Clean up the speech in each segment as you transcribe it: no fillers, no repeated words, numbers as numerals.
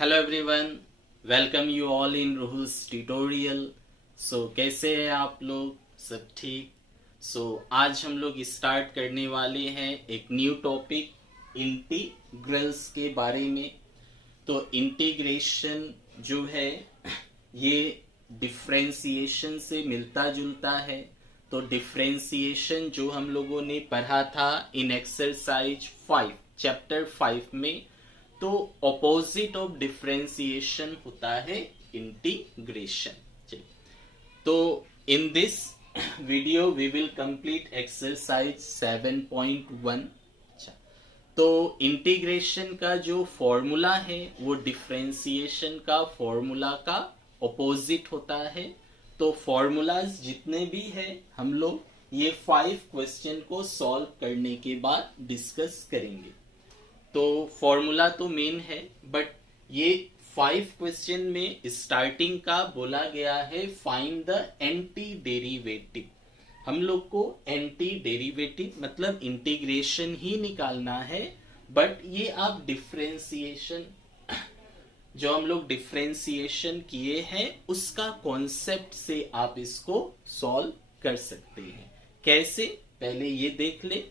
Hello everyone, welcome you all in Ruhul's tutorial. कैसे हैं आप लोग? सब ठीक? आज हम लोग स्टार्ट करने वाले हैं एक न्यू टॉपिक इंटीग्रल्स के बारे में। तो इंटीग्रेशन जो है ये डिफरेंशिएशन से मिलता जुलता है। तो डिफरेंशिएशन जो हम लोगों ने पढ़ा था इन एक्सरसाइज 5 चैप्टर 5 में, तो ऑपोजिट ऑफ डिफरेंशिएशन होता है इंटीग्रेशन। चलिए, तो in this video we will complete exercise 7.1। अच्छा, तो इंटीग्रेशन का जो फॉर्मूला है वो डिफरेंशिएशन का फॉर्मूला का ऑपोजिट होता है। तो फॉर्मूलाज जितने भी है हम लोग ये 5 क्वेश्चन को सॉल्व करने के बाद डिस्कस करेंगे। तो फॉर्मूला तो मेन है, बट ये 5 क्वेश्चन में स्टार्टिंग का बोला गया है फाइंड द एंटी डेरिवेटिव। हम लोग को एंटी डेरिवेटिव मतलब इंटीग्रेशन ही निकालना है, बट ये आप डिफरेंशिएशन जो हम लोग डिफरेंशिएशन किए हैं उसका कॉन्सेप्ट से आप इसको सॉल्व कर सकते हैं। कैसे, पहले ये देख ले।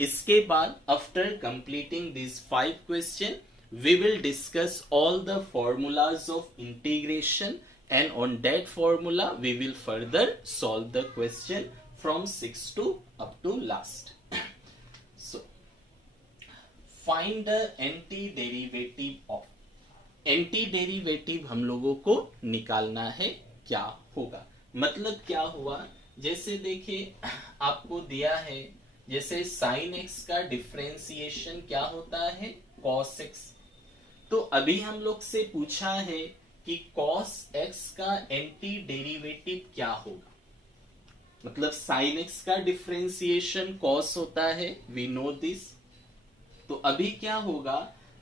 इसके बाद after completing this 5 question we will discuss all the formulas of integration and on that formula we will further solve the question from 6 to up to last. So find the anti derivative of. Anti derivative हम लोगों को निकालना है। क्या होगा, मतलब क्या हुआ, जैसे देखिए आपको दिया है जैसे साइन एक्स का डिफरेंशिएशन क्या होता है, कॉस एक्स। तो अभी हम लोग से पूछा है कि कॉस एक्स का एंटी डेरिवेटिव क्या होगा। मतलब साइन एक्स का डिफरेंशिएशन कॉस होता है, वी नो दिस। तो अभी क्या होगा,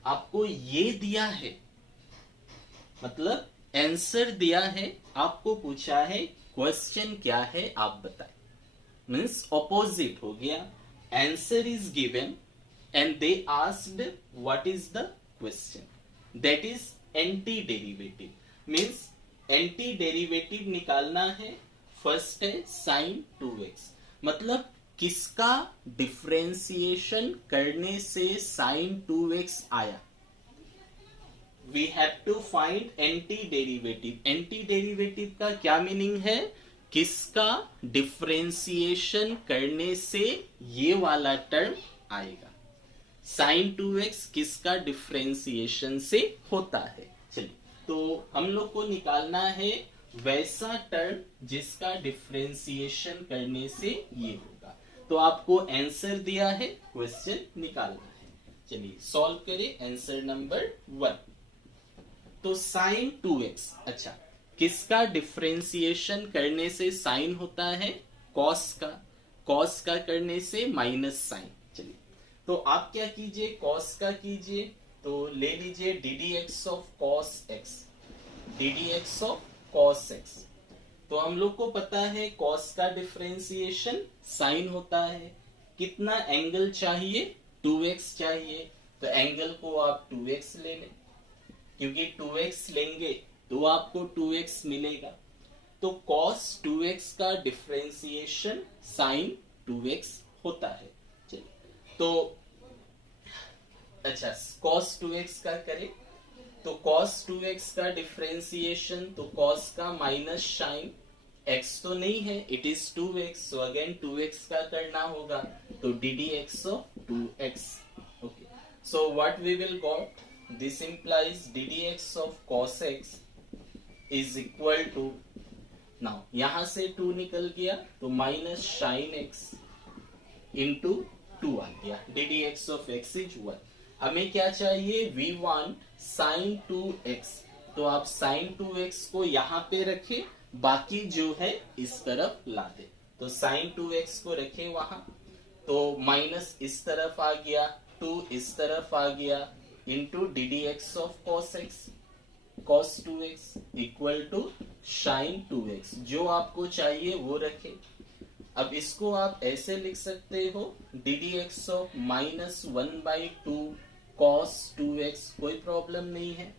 आपको ये दिया है, मतलब आंसर दिया है, आपको पूछा है क्वेश्चन क्या है आप बताएं। मीन्स ऑपोजिट हो गया। Answer is given and they asked what is the question, that is anti derivative. Means anti derivative निकालना है। फर्स्ट है साइन 2x, मतलब किसका डिफरेंशिएशन करने से साइन 2x आया। We have to find anti derivative. Anti derivative का क्या मीनिंग है, किसका डिफरेंशिएशन करने से ये वाला टर्म आएगा। साइन 2x किसका डिफरेंशिएशन से होता है। चलिए, तो हम लोग को निकालना है वैसा टर्म जिसका डिफरेंशिएशन करने से ये होगा। तो आपको आंसर दिया है, क्वेश्चन निकालना है। चलिए सॉल्व करें। आंसर नंबर 1, तो साइन 2x, अच्छा किसका डिफरेंशिएशन करने से साइन होता है, कॉस का। कॉस का करने से माइनस साइन। चलिए, तो आप क्या कीजिए, कॉस का कीजिए, तो ले लीजिए D D x of cos x, D D x of cos x. तो हम लोग को पता है कॉस का डिफरेंशिएशन साइन होता है। कितना एंगल चाहिए, 2x चाहिए, तो एंगल को आप 2x ले लें, क्योंकि 2x लेंगे तो आपको 2x मिलेगा। तो cos 2x का डिफरेंशिएशन sin 2x होता है। चलिए, तो अच्छा cos 2x का करें, तो cos 2x का डिफरेंशिएशन, तो cos का माइनस साइन, x तो नहीं है, it is 2x, so again 2x का करना होगा, तो D D x of 2x। Okay, so what we will got, this implies ddx of cos x is equal to, now यहां से 2 निकल गया तो माइनस साइन x इंटू 2 आ गया, ddx of x is 1। हमें क्या चाहिए, v1 sin 2x, तो आप sin 2x को यहां पे रखे, बाकी जो है इस तरफ ला दे। तो sin 2x को रखे वहां, तो माइनस इस तरफ आ गया, 2 इस तरफ आ गया, into D D x of cos X, cos 2x equal to sine 2x। जो आपको चाहिए वो रखे। अब इसको आप ऐसे लिख सकते हो, D D x of -1/2 cos 2x, कोई प्रॉब्लम नहीं है।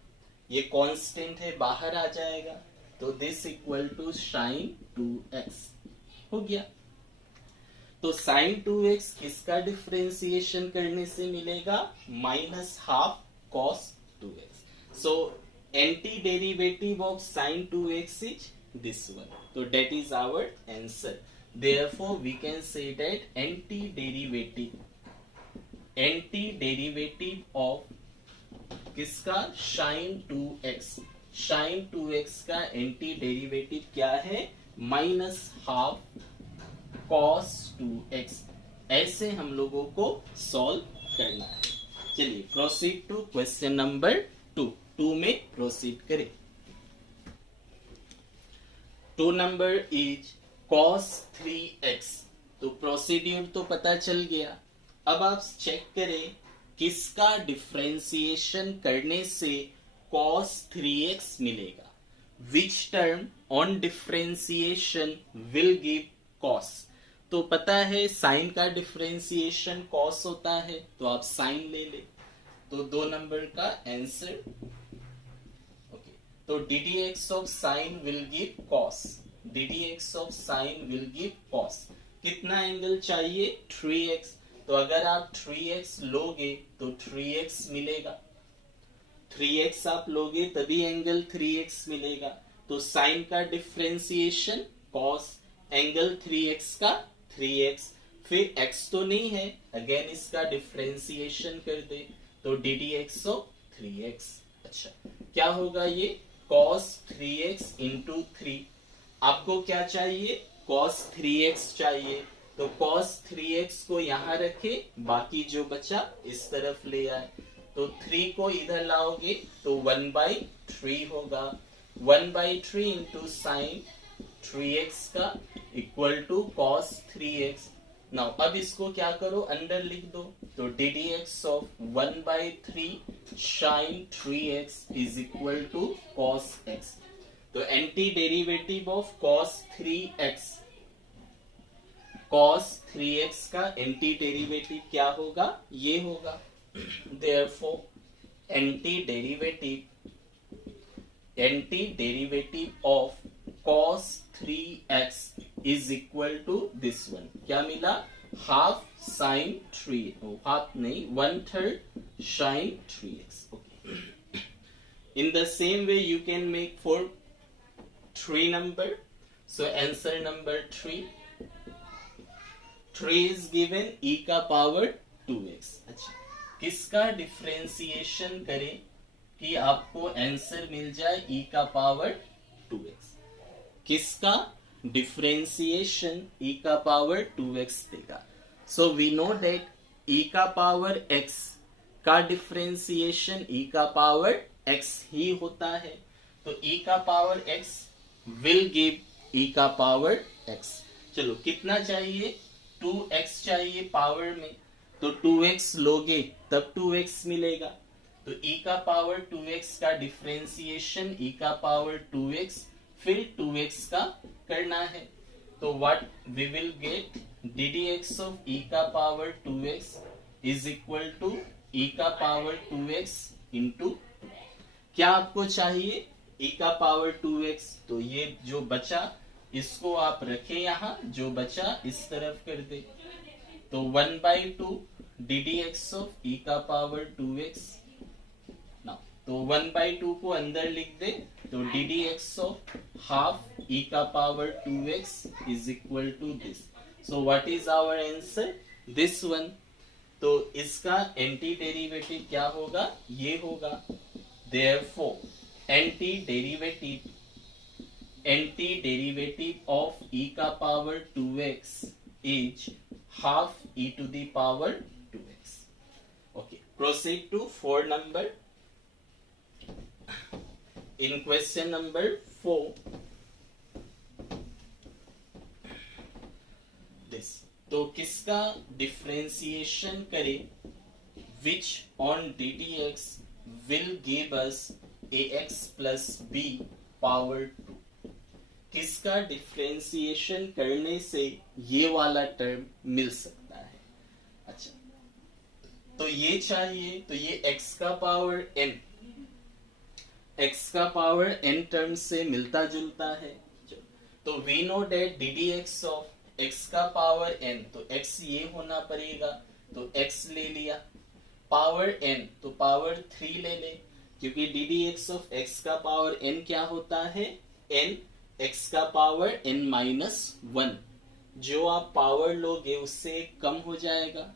ये कांस्टेंट है, बाहर आ जाएगा, तो this equal to sine 2x हो गया। तो साइन 2x किसका डिफरेंशिएशन करने से मिलेगा? Minus half cos 2x। So anti derivative of sine 2x is this one. So that is our answer. Therefore we can say that anti-derivative of किसका? sin 2x। sin 2x का anti derivative क्या है? Minus half cos 2x। ऐसे हम लोगों को solve करना है। चलिए प्रोसीड टू क्वेश्चन नंबर 2 में प्रोसीड करें। 2 नंबर इज cos 3x। तो प्रोसीड्यूर तो पता चल गया। अब आप चेक करें किसका डिफरेंशिएशन करने से cos 3x मिलेगा। Which term on differentiation will give cos। तो पता है साइन का डिफरेंशिएशन cos होता है, तो आप साइन ले ले। तो 2 नंबर का आंसर। तो ddx of sin will give cos। ddx of sin will give cos। कितना एंगल चाहिए? 3x। तो अगर आप 3x लोगे तो 3x मिलेगा। 3x आप लोगे तभी एंगल 3x मिलेगा। तो साइन का डिफरेंशिएशन cos, एंगल 3x का 3x, फिर x तो नहीं है, अगेन इसका डिफरेंशिएशन कर दे तो ddx of 3x। अच्छा क्या होगा ये? cos 3x into 3। आपको क्या चाहिए? cos 3x चाहिए, तो cos 3x को यहां रखे, बाकी जो बचा इस तरफ ले आए। तो 3 को इधर लाओगे तो 1/3 होगा। 1/3 इंटू साइन 3x का equal to cos 3x। Now अब इसको क्या करो? अंदर लिख दो। तो ddx of 1/3 sin 3x is equal to cos x। तो anti derivative of cos 3x, cos 3x का एंटी डेरिवेटिव क्या होगा? ये होगा। Therefore anti derivative of cos 3x is equal to this one। क्या मिला? हाफ sin 3, हाफ नहीं 1/3 sin 3x। Okay। In the same way you can make for 3 number। So answer number 3 is given e का power 2x। अच्छा किसका differentiation करें कि आपको answer मिल जाए e का पावर 2x? किसका डिफरेंशिएशन e का पावर 2x देगा? So we know that e का पावर x का डिफरेंशिएशन e का पावर x ही होता है। तो e का power x will give e का पावर x। चलो कितना चाहिए? 2x चाहिए पावर में, तो 2x लोगे तब 2x मिलेगा। तो e का पावर 2x का डिफरेंशिएशन e का पावर 2x, फिर 2x का करना है। तो what we will get? ddx of e का power 2x is equal to e का पावर 2x इंटू 2। क्या आपको चाहिए? e का पावर 2x। तो ये जो बचा इसको आप रखें यहां, जो बचा इस तरफ कर दे। तो 1/2 ddx ऑफ e का पावर 2x। तो 1/2 को अंदर लिख दे, तो ddx ऑफ हाफ e का power 2x is equal to this. So what is our answer? This one. तो इसका एंटी डेरिवेटिव क्या होगा? ये होगा। Therefore anti derivative of e का power 2x is half e to the power 2x। Okay proceed to 4 number. In question number 4, this। तो किसका differentiation करें? Which on ddx will give us ax plus b power 2। किसका differentiation करने से ये वाला term मिल सकता है? अच्छा तो ये चाहिए, तो ये x का पावर n, x का पावर n टर्म से मिलता जुलता है। तो we know that D D x of x का पावर n, तो x ये होना पड़ेगा, तो x ले लिया। पावर n तो पावर 3 ले ले, क्योंकि D D x of x का पावर n क्या होता है, n x का पावर n माइनस 1। जो आप पावर लोगे उससे कम हो जाएगा,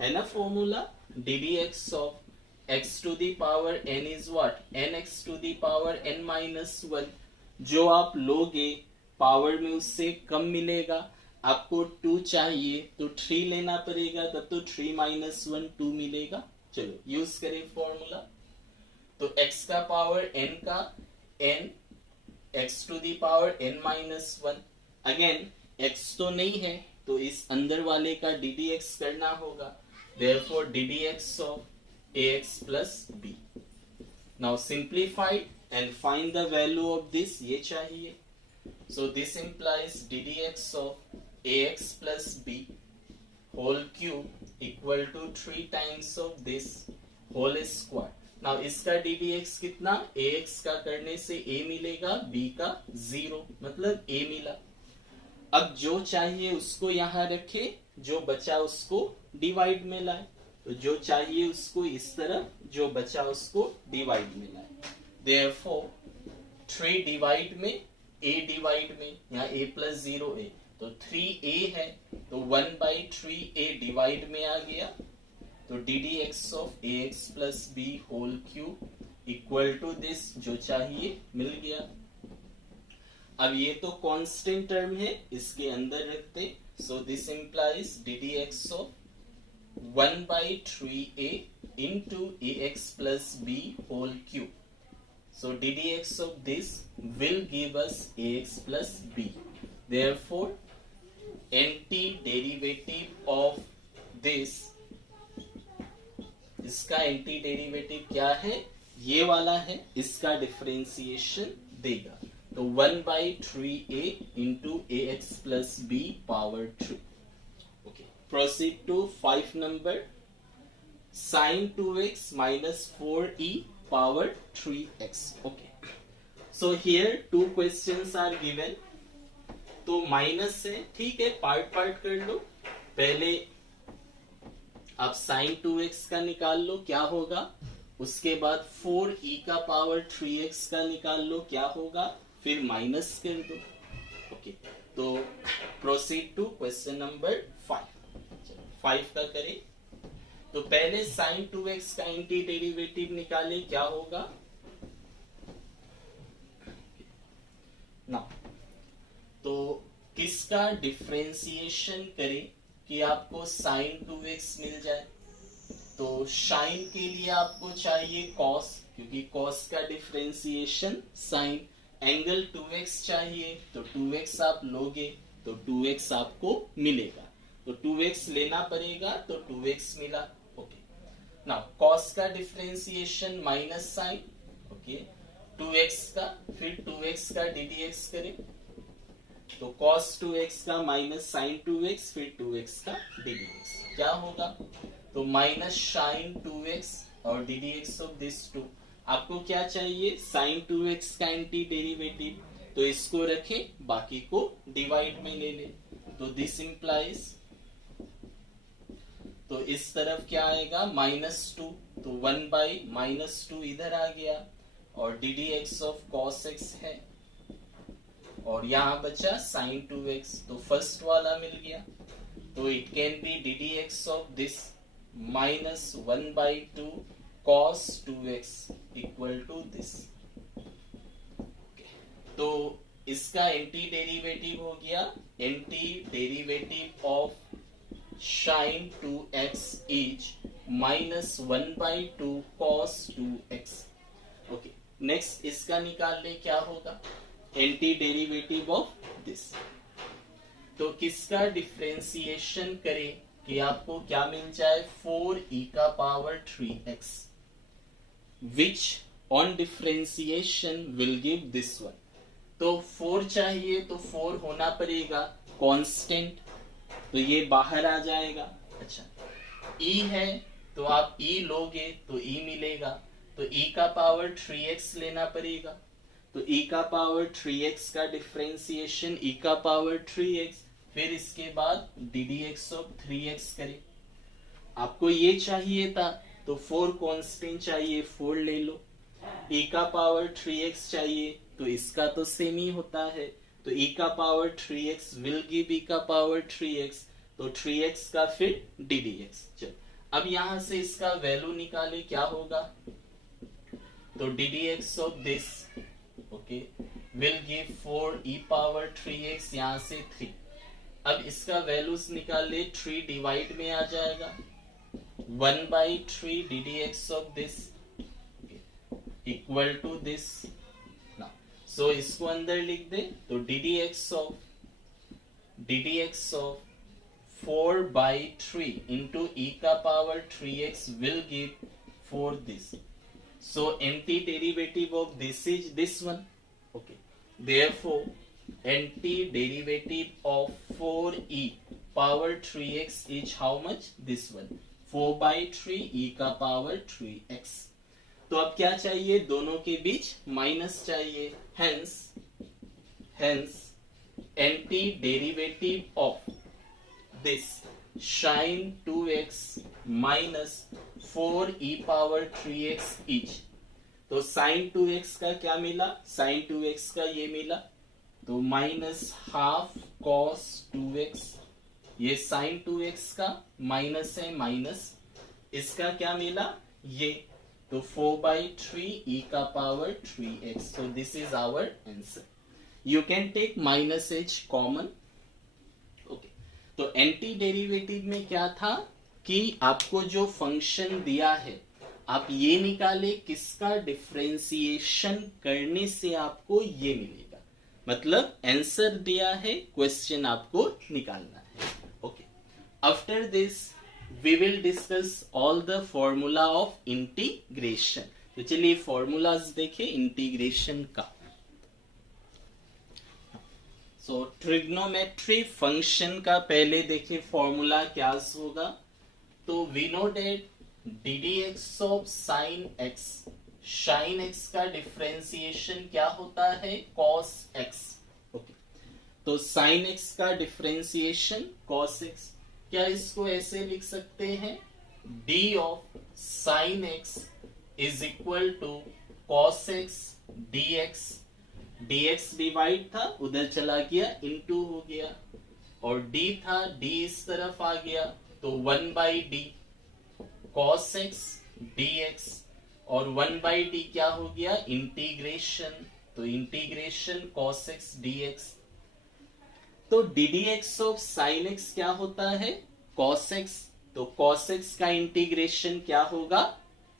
है ना formula. D D x of x to the power n is what, nx to the power n minus 1। जो आप लोगे पावर में उससे कम मिलेगा। आपको 2 चाहिए तो 3 लेना पड़ेगा, तब तो 3 माइनस 1 2 मिलेगा। चलो यूज करें फॉर्मूला। तो x का पावर n का n x to the power n minus 1। Again x तो नहीं है, तो इस अंदर वाले का ddx करना होगा। therefore ddx of ax plus b। now simplify and find the value of this, ये चाहिए। so this implies ddx of ax plus b whole cube equal to 3 times of this whole square। now इसका ddx कितना, ax का करने से a मिलेगा, b का 0, मतलब a मिला। अब जो चाहिए उसको यहाँ रखे, जो बचा उसको डिवाइड में लाए। तो जो चाहिए उसको इस तरफ, जो बचा उसको डिवाइड में लाए। therefore 3 डिवाइड में, a डिवाइड में, यहाँ a प्लस 0a, तो 3a है, तो 1/3a डिवाइड में आ गया। तो ddx of ax plus b whole cube equal to this, जो चाहिए मिल गया। अब ये तो कांस्टेंट टर्म है, इसके अंदर रखते। So this implies ddx of 1/3a into ax plus b whole cube। so ddx of this will give us ax plus b। therefore antiderivative of this, इसका एंटीडेरिवेटिव क्या है, ये वाला है, इसका डिफरेंशिएशन देगा। तो 1/3a into ax plus b power 3। okay, proceed to 5 number, sin 2x minus 4e power 3x। okay, so here 2 questions are given। तो माइनस है, ठीक है, पार्ट पार्ट कर लो। पहले आप sin 2x का निकाल लो, क्या होगा। उसके बाद 4e का पावर 3x का निकाल लो, क्या होगा, फिर माइनस कर दो। ओके, तो प्रोसीड टू क्वेश्चन नंबर 5 का करें। तो पहले sin 2x का एंटी डेरिवेटिव निकाले, क्या होगा ना। तो किसका डिफरेंशिएशन करें कि आपको sin 2x मिल जाए। तो sin के लिए आपको चाहिए cos, क्योंकि cos का डिफरेंशिएशन sin। एंगल 2x चाहिए, तो 2x आप लोगे तो 2x आपको मिलेगा, तो 2x लेना पड़ेगा, तो 2x मिला। ओके, नाउ cos का differentiation minus sine. Okay, 2x का, फिर 2x का ddx करें, तो cos 2x का माइनस साइन 2x, फिर 2x का ddx क्या होगा। तो माइनस साइन 2x और ddx ऑफ दिस 2। आपको क्या चाहिए, sin 2x का एंटी डेरिवेटिव, तो इसको रखे, बाकी को डिवाइड में ले ले। तो दिस इंप्लाइज, तो इस तरफ क्या आएगा, -2, तो 1/-2 इधर आ गया, और ddx ऑफ cos x है, और यहां बचा sin 2x, तो फर्स्ट वाला मिल गया। तो it can be ddx of this -1/2 cos 2x equal to this. तो इसका एंटी डेरिवेटिव हो गया, anti derivative of sin 2x is -1/2 cos 2x। Okay, next इसका निकाल ले, क्या होगा, एंटी डेरिवेटिव ऑफ दिस। तो किसका डिफरेंशिएशन करें कि आपको क्या मिल जाए, 4e का power 3x, which on differentiation will give this one। तो 4 चाहिए, तो 4 होना पड़ेगा कांस्टेंट, तो ये बाहर आ जाएगा। अच्छा, e है, तो आप e लोगे तो e मिलेगा, तो e का पावर 3x लेना पड़ेगा। तो e का पावर 3x का डिफरेंशिएशन e का पावर 3x, फिर इसके बाद ddx ऑफ 3x करें। आपको ये चाहिए था तो 4 कांस्टेंट चाहिए, 4 ले लो। e का पावर 3x चाहिए तो इसका तो सेम ही होता है, तो e का power 3x will give e का पावर 3x, तो 3x का फिर ddx। चल अब यहां से इसका वैल्यू निकाले, क्या होगा, तो ddx of this okay will give 4 e power 3x, यहां से 3। अब इसका वैल्यूज निकाले, 3 डिवाइड में आ जाएगा, 1/3 ddx of this equal to this ना। सो इसको अंदर लिख दे, तो ddx ऑफ 4/3 into e का power 3x will give 4 this. So antiderivative of this is this one. Okay. Therefore, antiderivative of 4e power 3x is how much? This one. 4/3 e का power 3x. तो अब क्या चाहिए, दोनों के बीच minus चाहिए, hence antiderivative of this sin 2x minus 4 e power 3x each। तो sin 2x का क्या मिला, sin 2x का ये मिला, तो माइनस हाफ cos 2x, ये sin 2x का माइनस है, माइनस इसका क्या मिला ये, तो 4/3 e का power 3x। so this is our answer. You can take minus h common. तो एंटी डेरिवेटिव में क्या था कि आपको जो फंक्शन दिया है आप ये निकाले किसका डिफरेंशिएशन करने से आपको ये मिलेगा, मतलब आंसर दिया है, क्वेश्चन आपको निकालना है। Okay, after this we will discuss all the formula of integration. तो चलिए फॉर्मूलाज देखें इंटीग्रेशन का। सो ट्रिग्नोमेट्री फंक्शन का पहले देखिए फॉर्मूला क्या होगा, तो we know that ddx of sin x, sin x का डिफरेंशिएशन क्या होता है, cos x। ओके, तो sin x का डिफरेंशिएशन cos x, क्या इसको ऐसे लिख सकते हैं, d of sin x is equal to cos x dx, dx divide था उधर चला गया, इनटू हो गया, और d था, d इस तरफ आ गया, तो 1/d cos x dx, और 1/d क्या हो गया, इंटीग्रेशन, तो इंटीग्रेशन cos x dx। तो ddx ऑफ sin x क्या होता है, cos x, तो cos x का इंटीग्रेशन क्या होगा,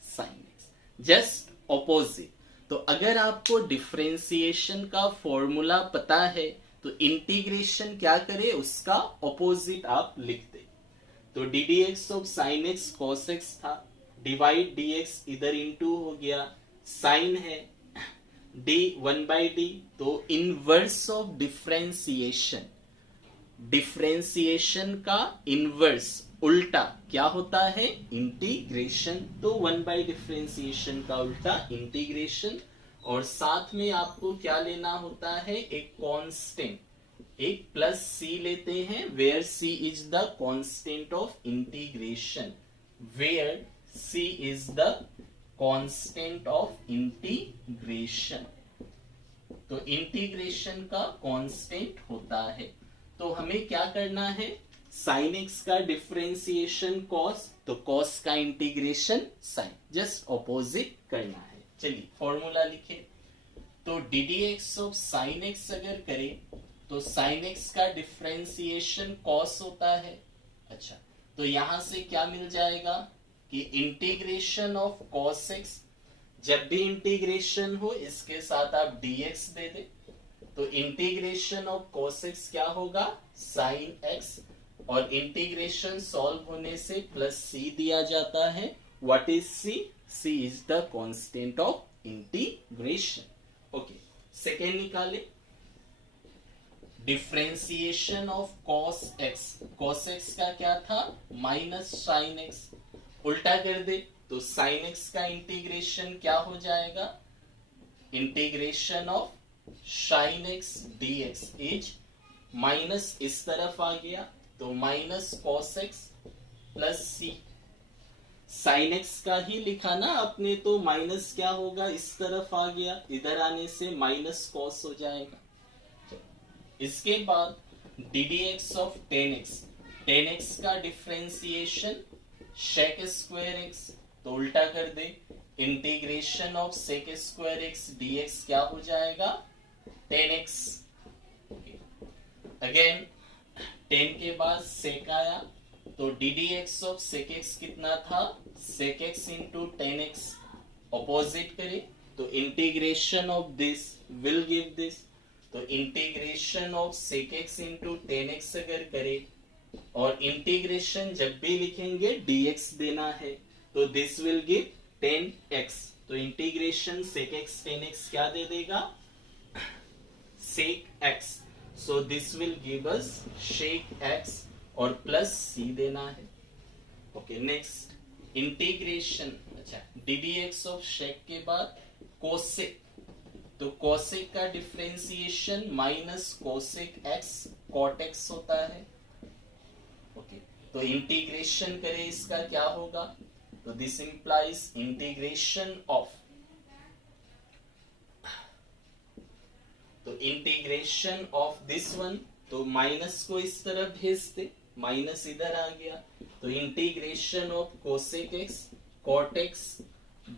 sin x, जस्ट ऑपोजिट। तो अगर आपको डिफरेंशिएशन का फॉर्मूला पता है तो इंटीग्रेशन क्या करे, उसका ऑपोजिट आप लिख दे। तो ddx of sin x cos x था, डिवाइड dx इधर इनटू हो गया, sin है d 1/d, तो इनवर्स ऑफ डिफरेंशिएशन, डिफरेंशिएशन का इनवर्स उल्टा क्या होता है, इंटीग्रेशन। तो 1 डिफरेंशिएशन का उल्टा इंटीग्रेशन, और साथ में आपको क्या लेना होता है, एक कांस्टेंट, एक प्लस c लेते हैं, where c is the constant of integration, where c is the constant of integration. तो इंटीग्रेशन का कांस्टेंट होता है। तो हमें क्या करना है, sin x का डिफरेंशिएशन cos, तो cos का इंटीग्रेशन sin, जस्ट ऑपोजिट करना है। चलिए फॉर्मूला लिखे, तो ddx ऑफ sin x अगर करें तो sin x का डिफरेंशिएशन cos होता है। अच्छा, तो यहां से क्या मिल जाएगा कि इंटीग्रेशन ऑफ cos x, जब भी इंटीग्रेशन हो इसके साथ आप dx दे दे, तो इंटीग्रेशन ऑफ cos x क्या होगा, sin x, और इंटीग्रेशन सॉल्व होने से प्लस c दिया जाता है। What is c, c is the constant of integration. Okay, second निकाले, differentiation of cos x, cos x का क्या था, माइनस sin x, उल्टा कर दे, तो साइन एक्स का इंटीग्रेशन क्या हो जाएगा, integration of sine x dx is minus इस तरफ आ गया तो माइनस कॉस एक्स प्लस सी। साइन एक्स का ही लिखा ना आपने, तो माइनस क्या होगा, इस तरफ आ गया, इधर आने से माइनस कॉस हो जाएगा। इसके बाद d D x of tan x, tan x का डिफ्रेंसिएशन सेक स्क्वायर एक्स, तो उल्टा कर दे, integration of sec square x dx क्या हो जाएगा, टेन एक्स। अगेन टेन के बाद सेक आया तो D D x of sec x कितना था, sec x into tan x. Opposite करे तो integration of this will give this, तो integration of sec x into tan x अगर करे और इंटीग्रेशन जब भी लिखेंगे dx देना है तो दिस विल गिव 10x, तो इंटीग्रेशन sec x 10x क्या दे देगा, sec x, so this will give us sec x और प्लस c देना है। ओके नेक्स्ट इंटीग्रेशन, अच्छा ddx ऑफ sec के बाद cosec, तो cosec का differentiation minus cosec x cot x होता है। ओके तो इंटीग्रेशन करें इसका क्या होगा, तो दिस इंप्लाइज इंटीग्रेशन ऑफ, तो इंटीग्रेशन ऑफ दिस वन, तो माइनस को इस तरफ भेज दे, माइनस इधर आ गया, तो integration of cosec x cot x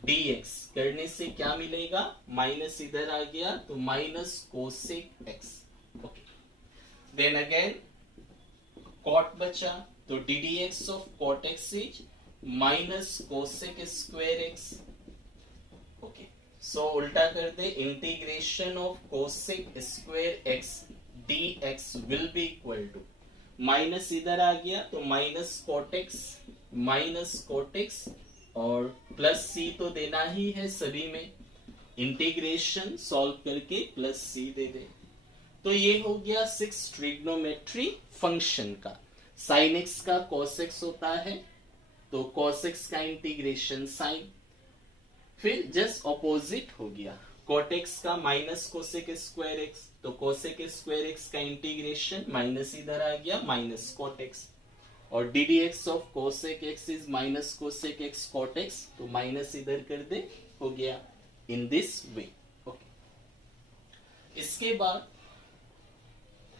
dx करने से क्या मिलेगा, माइनस इधर आ गया तो minus cosec x. Okay then again cot बचा तो D D x of cot x is minus cosec square x. Okay so उल्टा कर दे, integration of cosec square x d x will be equal to, minus इधर आ गया तो minus cot x और प्लस सी तो देना ही है सभी में, इंटीग्रेशन सॉल्व करके प्लस सी दे दे। तो ये हो गया 6 ट्रिग्नोमेट्री फंक्शन का। साइन एक्स का कॉस एक्स होता है तो कॉस एक्स का इंटीग्रेशन साइन, फिर जस्ट ऑपोजिट हो गया, कॉट एक्स का माइनस कोसेक स्क्वायर एक्स, तो कोसेक स्क्वायर एक्स का इंटीग्रेशन माइनस इधर आ गया माइनस कॉट एक्स, और d D x of cosec x is minus cosec x cot x, तो माइनस इधर कर दे, हो गया इन दिस वे। ओके इसके बाद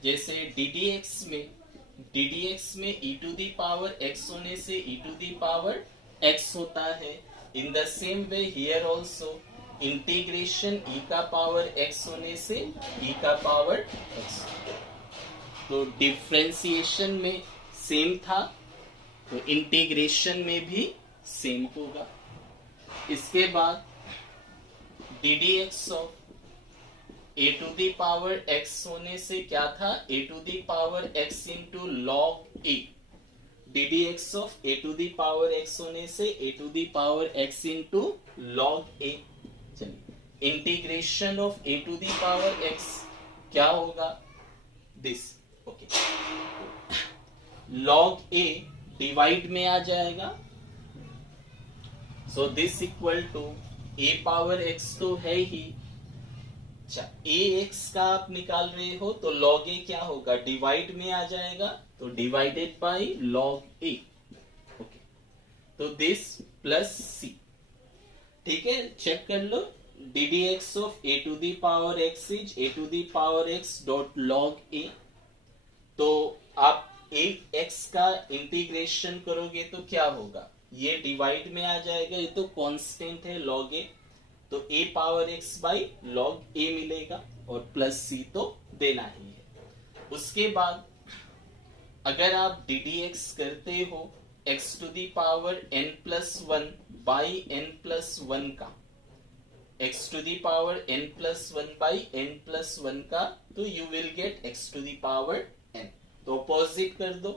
जैसे ddx में e to the power x होने से e to the power x होता है, in the same way here also integration e का पावर x होने से e का पावर x, तो डिफ्रेंसिएशन में सेम था तो इंटीग्रेशन में भी सेम होगा। इसके बाद ddx of a to the power x होने से क्या था, a to the power x into log a, d D x of a to the power x होने से a to the power x into log a. चलिए integration of a to the power x क्या होगा, this. Okay log a divide में आ जाएगा, so this equal to a power x तो है ही, अच्छा ए एक्स का आप निकाल रहे हो तो लॉग ए क्या होगा, डिवाइड में आ जाएगा तो divided by log a. Okay तो दिस प्लस सी, ठीक है चेक कर लो, d D x of a to the power x is a to the power x dot log a, तो आप ए एक्स का इंटीग्रेशन करोगे तो क्या होगा, ये डिवाइड में आ जाएगा, ये तो कांस्टेंट है लॉग ए, तो a power x by log a मिलेगा और प्लस c तो देना ही है। उसके बाद अगर आप ddx करते हो x to the power n plus one by n plus one का, x to the power n plus one by n plus one का, तो you will get x to the power n, तो opposite कर दो,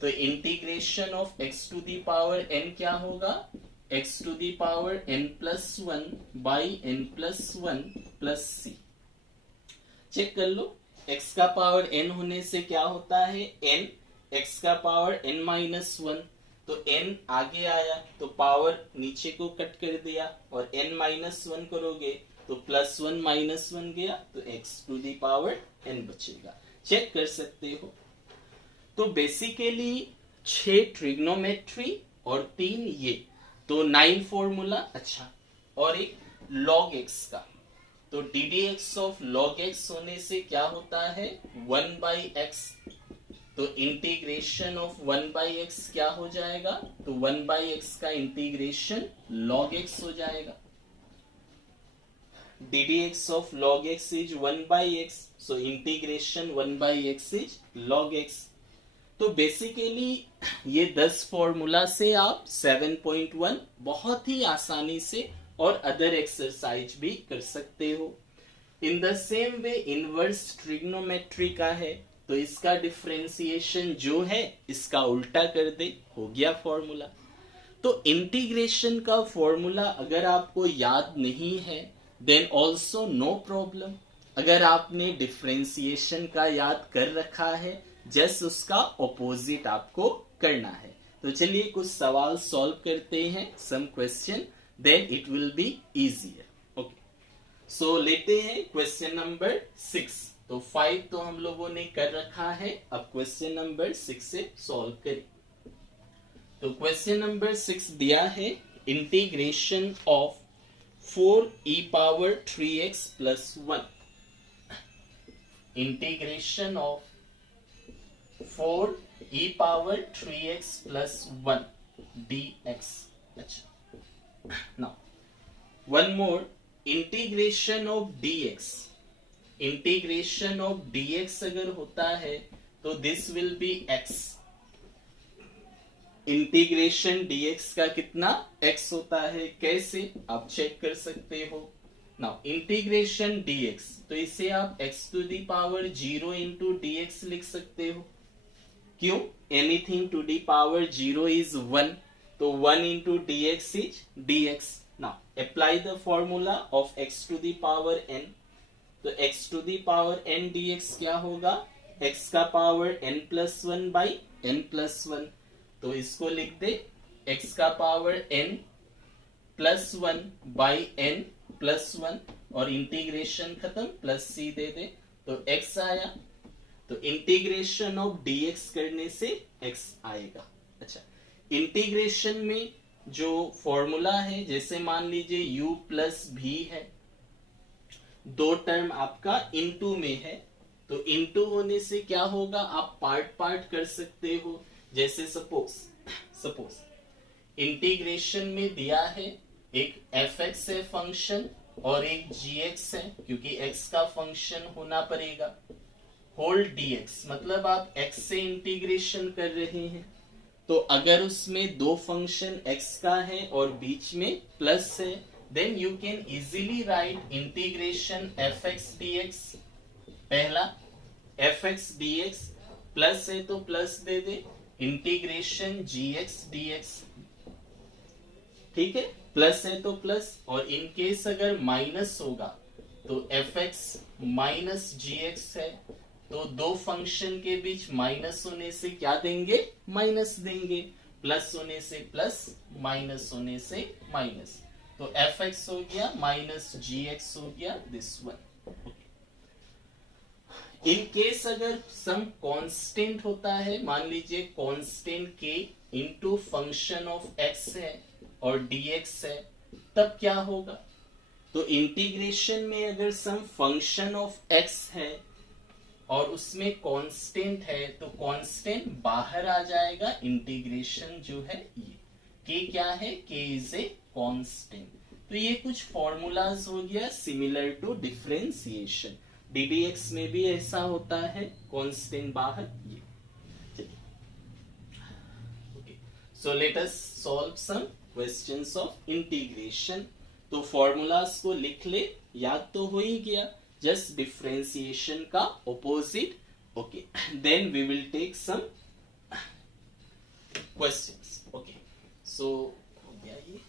तो integration of x to the power n क्या होगा, x to the power n plus one by n plus one plus c. Check कर लो, x का power n होने से क्या होता है n, x का पावर n माइनस वन, तो n आगे आया तो पावर नीचे को कट कर दिया, और n माइनस वन करोगे तो प्लस वन माइनस वन गया, तो x to the power n बचेगा। चेक कर सकते हो। तो बेसिकली 6 ट्रिग्नोमेट्री और 3 ये, तो 9 फॉर्मूला। अच्छा, और एक log x का, तो ddx ऑफ log x होने से क्या होता है 1/x, तो इंटीग्रेशन ऑफ 1/x क्या हो जाएगा, तो 1/x का इंटीग्रेशन log x हो जाएगा। ddx of log x is 1/x, so integration 1/x is log x। तो बेसिकली ये 10 फॉर्मूला से आप 7.1 बहुत ही आसानी से और अदर एक्सरसाइज भी कर सकते हो। इन the same way inverse trigonometry का है, तो इसका डिफरेंशिएशन जो है इसका उल्टा कर दे, हो गया फॉर्मूला। तो इंटीग्रेशन का फॉर्मूला अगर आपको याद नहीं है देन ऑल्सो नो प्रॉब्लम। अगर आपने डिफरेंशिएशन का याद कर रखा है, जस्ट उसका ऑपोजिट आपको करना है। तो चलिए कुछ सवाल सॉल्व करते हैं, some question, then it will be easier. Okay, so लेते हैं क्वेश्चन नंबर 6। तो 5 तो हम लोगों ने कर रखा है, अब क्वेश्चन नंबर 6 से सॉल्व करें। तो क्वेश्चन नंबर 6 दिया है integration of 4e power 3x plus 1, integration of 4e power 3x plus 1 dx। अच्छा, now one more, integration of dx, integration of dx अगर होता है तो this will be x। Integration dx का कितना x होता है, कैसे आप चेक कर सकते हो। नाउ इंटीग्रेशन dx, तो इसे आप x to the power 0 into dx लिख सकते हो। क्यों, anything to the power 0 is 1, तो 1 into dx is dx। Now apply the formula of x to the power n, तो x to the power n dx क्या होगा, x का power n plus 1 by n plus 1, तो इसको लिख दे x का power n plus 1 by n plus 1, और इंटीग्रेशन खत्म, प्लस c दे दे, तो x आया। तो इंटीग्रेशन ऑफ dx करने से x आएगा। अच्छा, इंटीग्रेशन में जो फॉर्मूला है, जैसे मान लीजिए u प्लस v है, दो टर्म आपका इनटू में है, तो इनटू होने से क्या होगा, आप पार्ट पार्ट कर सकते हो। जैसे सपोज इंटीग्रेशन में दिया है एक fx है फंक्शन और एक gx है, क्योंकि x का फंक्शन होना पड़ेगा, होल dx, मतलब आप x से इंटीग्रेशन कर रहे हैं। तो अगर उसमें दो फंक्शन x का है और बीच में प्लस है, then you can easily write integration fx dx। पहला fx dx, प्लस है तो प्लस दे दे, इंटीग्रेशन gx dx, ठीक है, प्लस है तो प्लस, और इन केस अगर माइनस होगा तो fx माइनस gx है, तो दो फंक्शन के बीच माइनस होने से क्या देंगे, माइनस देंगे, प्लस होने से प्लस, माइनस होने से माइनस, तो fx हो गया माइनस gx हो गया दिस वन। इन केस अगर सम कांस्टेंट होता है, मान लीजिए constant k into function of x है और dx है, तब क्या होगा, तो इंटीग्रेशन में अगर सम फंक्शन ऑफ x है और उसमें कांस्टेंट है, तो कांस्टेंट बाहर आ जाएगा, इंटीग्रेशन जो है ये k क्या है, k इज ए कांस्टेंट। तो ये कुछ फॉर्मूलाज हो गया सिमिलर टू डिफरेंशिएशन। ddx में भी ऐसा होता है, कांस्टेंट बाहर ये। Okay, so let us solve some questions of integration. तो फॉर्मूलाज को लिख ले, याद तो हो ही गया, जस्ट डिफरेंशिएशन का opposite. Okay, then we will take some questions. Okay, so हो गया ये।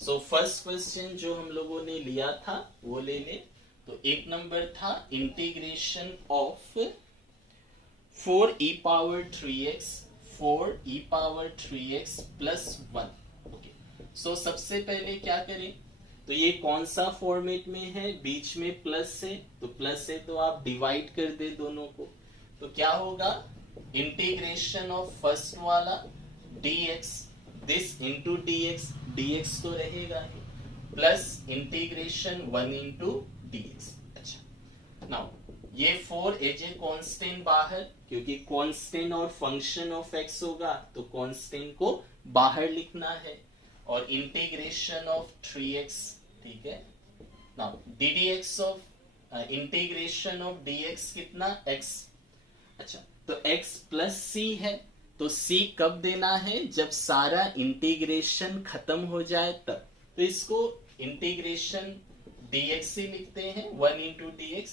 सो फर्स्ट क्वेश्चन जो हम लोगों ने लिया था वो ले ले। तो एक नंबर था integration of 4e power 3x 4e⁻3x plus 1। Okay, so सबसे पहले क्या करें, तो ये कौन सा फॉर्मेट में है, बीच में प्लस है, तो प्लस है तो आप डिवाइड कर दे दोनों को, तो क्या होगा, इंटीग्रेशन ऑफ फर्स्ट वाला dx, this into dx, dx तो रहेगा ही, प्लस इंटीग्रेशन 1 इंटू dx। अच्छा, नाउ ये 4 एज ए कांस्टेंट बाहर, क्योंकि कांस्टेंट और फंक्शन ऑफ x होगा तो कांस्टेंट को बाहर लिखना है, और इंटीग्रेशन ऑफ 3x, ठीक है। Now ddx of integration of dx कितना, x। अच्छा, तो x प्लस c है, तो c कब देना है, जब सारा इंटीग्रेशन खत्म हो जाए तब, तो इसको इंटीग्रेशन dx ही लिखते हैं, 1 इंटू dx।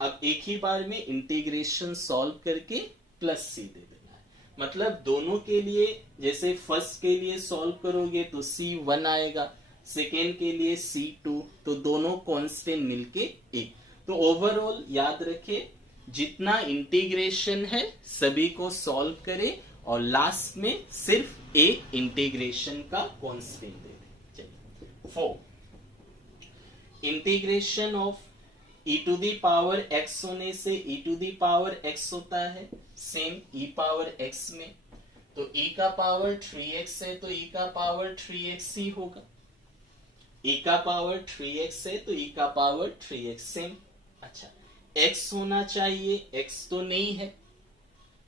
अब एक ही बार में इंटीग्रेशन सॉल्व करके प्लस c दे देना है, मतलब दोनों के लिए, जैसे फर्स्ट के लिए सॉल्व करोगे तो c1 आएगा, सेकेंड के लिए c2, तो दोनों कांस्टेंट मिलके 1। तो ओवरऑल याद रखे, जितना इंटीग्रेशन है सभी को सॉल्व करें और लास्ट में सिर्फ एक इंटीग्रेशन का कांस्टेंट दे दें। चलिए, 4 इंटीग्रेशन ऑफ e⁻x होने से e⁻x होता है, सेम e⁻x में, तो e⁻3x है तो e⁻3x ही होगा, e⁻3x है तो e⁻3x सेम। अच्छा, x होना चाहिए, x तो नहीं है,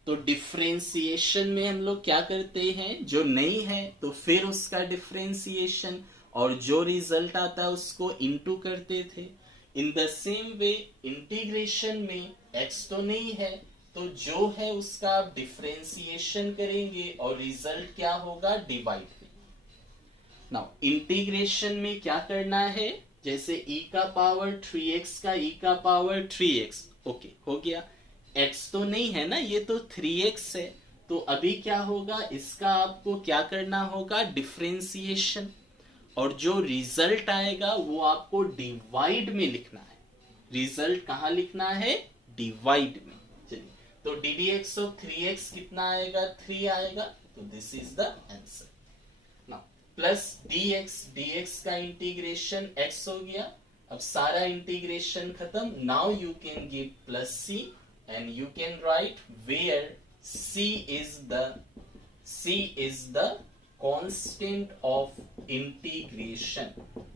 तो डिफरेंशिएशन में हम लोग क्या करते हैं, जो नहीं है तो फिर उसका डिफरेंशिएशन, और जो रिजल्ट आता है उसको इनटू करते थे। इन द सेम वे इंटीग्रेशन में x तो नहीं है, तो जो है उसका आप डिफरेंशिएशन करेंगे और रिजल्ट क्या होगा, डिवाइड। नाउ इंटीग्रेशन में क्या करना है, जैसे e⁻3x का e⁻3x, ओके हो गया, x तो नहीं है ना, ये तो 3x है, तो अभी क्या होगा, इसका आपको क्या करना होगा, डिफरेंशिएशन, और जो रिजल्ट आएगा वो आपको डिवाइड में लिखना है। रिजल्ट कहां लिखना है, डिवाइड में। चलिए, तो ddx ऑफ 3x कितना आएगा, 3 आएगा, तो this is the answer. Now plus dx का इंटीग्रेशन x हो गया, अब सारा इंटीग्रेशन खत्म, now you can give plus c and you can write where c is the constant of integration,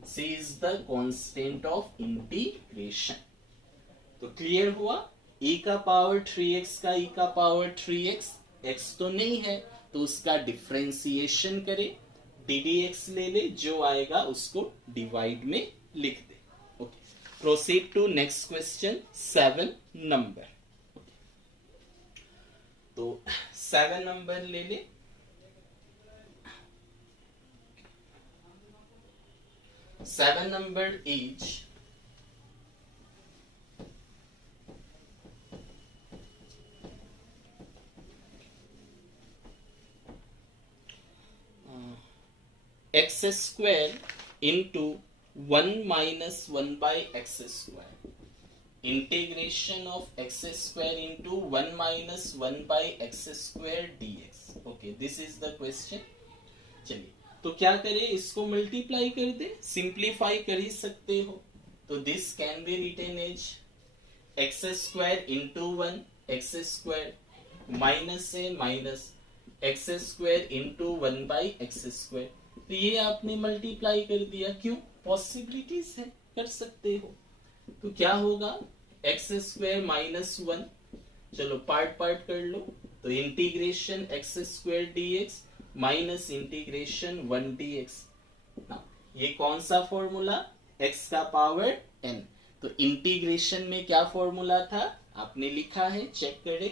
c is the constant of integration। तो clear हुआ, e⁻3x का e⁻3x, x तो नहीं है तो उसका डिफरेंशिएशन करे, ddx ले ले, जो आएगा उसको डिवाइड में लिख दे। Okay, proceed to next question, 7 number. तो 7 नंबर ले ले, seven number each, x square into 1 minus 1 by x square, integration of x square into 1 minus 1 by x square dx। okay, this is the question। चलिए, तो क्या करें, इसको multiply कर दे, simplify कर ही सकते हो, तो this can be written as x square into 1 x square minus है minus x square into 1 by x square, तो ये आपने मल्टीप्लाई कर दिया, क्यों, पॉसिबिलिटीज है, कर सकते हो। तो क्या होगा, एक्स स्क्वायर माइनस 1, चलो पार्ट पार्ट कर लो, तो integration x square dx minus integration 1 dx। ये कौन सा फॉर्मूला, x का पावर n, तो इंटीग्रेशन में क्या फॉर्मूला था, आपने लिखा है, चेक करें,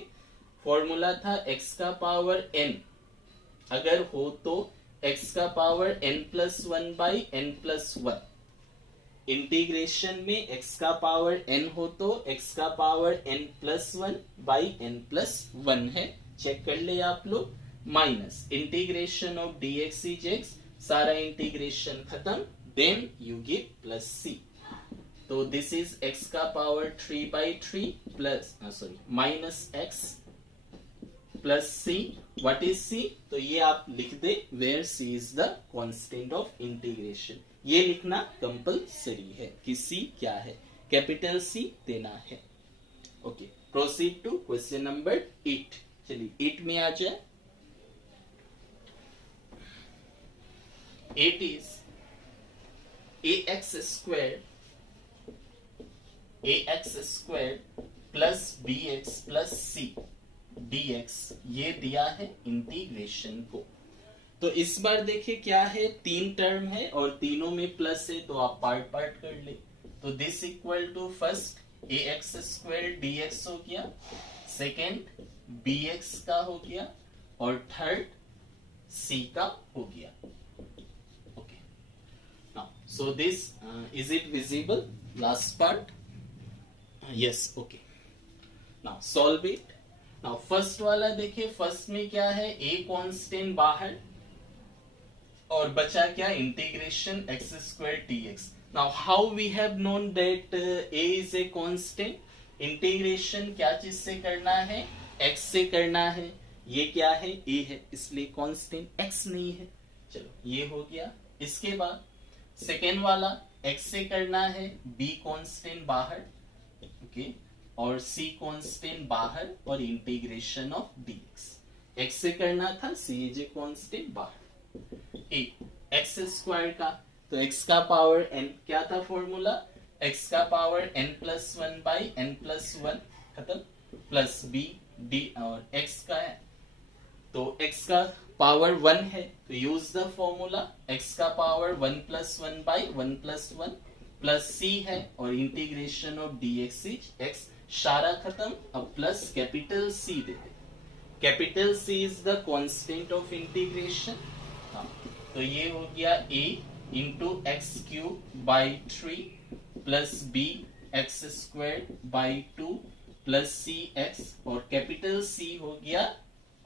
फॉर्मूला था x का पावर n, अगर हो तो x का power n plus 1 by n plus 1, integration में x का पावर n हो तो x का power n plus 1 by n plus 1 है, चेक कर ले आप लोग, minus integration of dx is x, सारा इंटीग्रेशन खत्म, then you give plus c, तो दिस इज x का power 3 by 3 plus sorry minus x plus c. What is c? तो ये आप लिख दे, where c is the constant of integration. ये लिखना कंपल्सरी है कि सी क्या है, कैपिटल सी देना है. Okay, proceed to question number 8. चलिए 8 में आ जाए. 8 is ax squared plus bx plus c dx ये दिया है इंटीग्रेशन को. तो इस बार देखिए क्या है, 3 टर्म है और तीनों में प्लस है, तो आप पार्ट पार्ट कर ले. तो this equal to first ax square dx हो गया, सेकेंड bx का हो गया और थर्ड c का हो गया. So this is it visible? Last part? Yes, okay. Now solve it. Now first वाला देखिए, फर्स्ट में क्या है, a कांस्टेंट बाहर और बचा क्या, integration x square dx. Now how we have known that a is a constant? Integration क्या चीज से करना है, x से करना है. ये क्या है, a है, इसलिए कांस्टेंट, x नहीं है. चलो ये हो गया. इसके बाद सेकेंड वाला x से करना है, b कांस्टेंट बाहर, ओके, और c कांस्टेंट बाहर और इंटीग्रेशन ऑफ dx. x से करना था, c इज ए कांस्टेंट बाहर. a x स्क्वायर का, तो x का पावर n क्या था फॉर्मूला, x का power n plus 1 by n plus 1 खत्म, प्लस b d और x का है, तो x का पावर 1 है, तो यूज द फॉर्मूला, x का power 1 plus 1 by 1 plus 1 plus c है और integration of dx is x. सारा खत्म. अब प्लस कैपिटल c दे दे. Capital c is the constant of integration. तो ये हो गया a into x cube by 3 plus b x square by 2 plus c x और कैपिटल c हो गया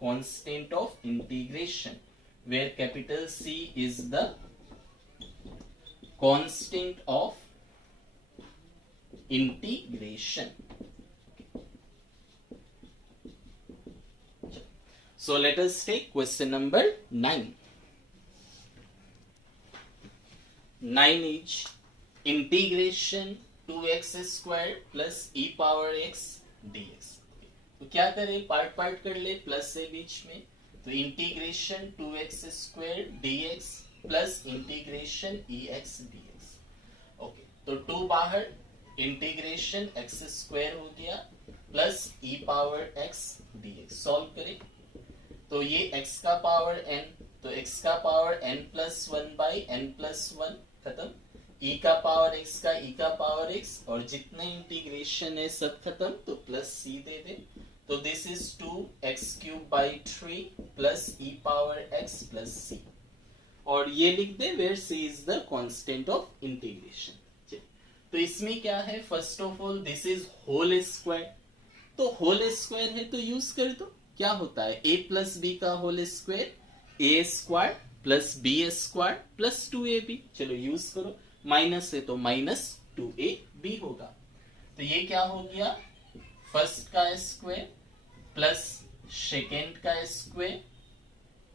constant of integration, where capital C is the constant of integration. So let us take question number 9. 9 is integration 2x squared plus e power x dx. तो क्या करें, part part कर ले, plus से बीच में, तो integration 2x square dx plus integration ex dx. Okay, तो 2 बाहर, इंटीग्रेशन x स्क्वायर हो गया plus e power x dx. Solve करें तो ये x का पावर n, तो x का power n plus 1 by n plus 1 खत्म, e का पावर x का e का पावर x और जितने इंटीग्रेशन है सब खत्म, तो प्लस c दे दे. तो this is 2x cube by 3 plus e power x plus c और ये लिख दे where c is the constant of integration. तो इसमें क्या है, first of all this is whole square, तो होल स्क्वायर है तो यूज कर दो. क्या होता है, a प्लस b का whole square, a square plus b square plus 2ab. चलो यूज करो, माइनस है तो माइनस 2ab होगा. तो ये क्या हो गया, फर्स्ट का स्क्वायर प्लस सेकेंड का स्क्वायर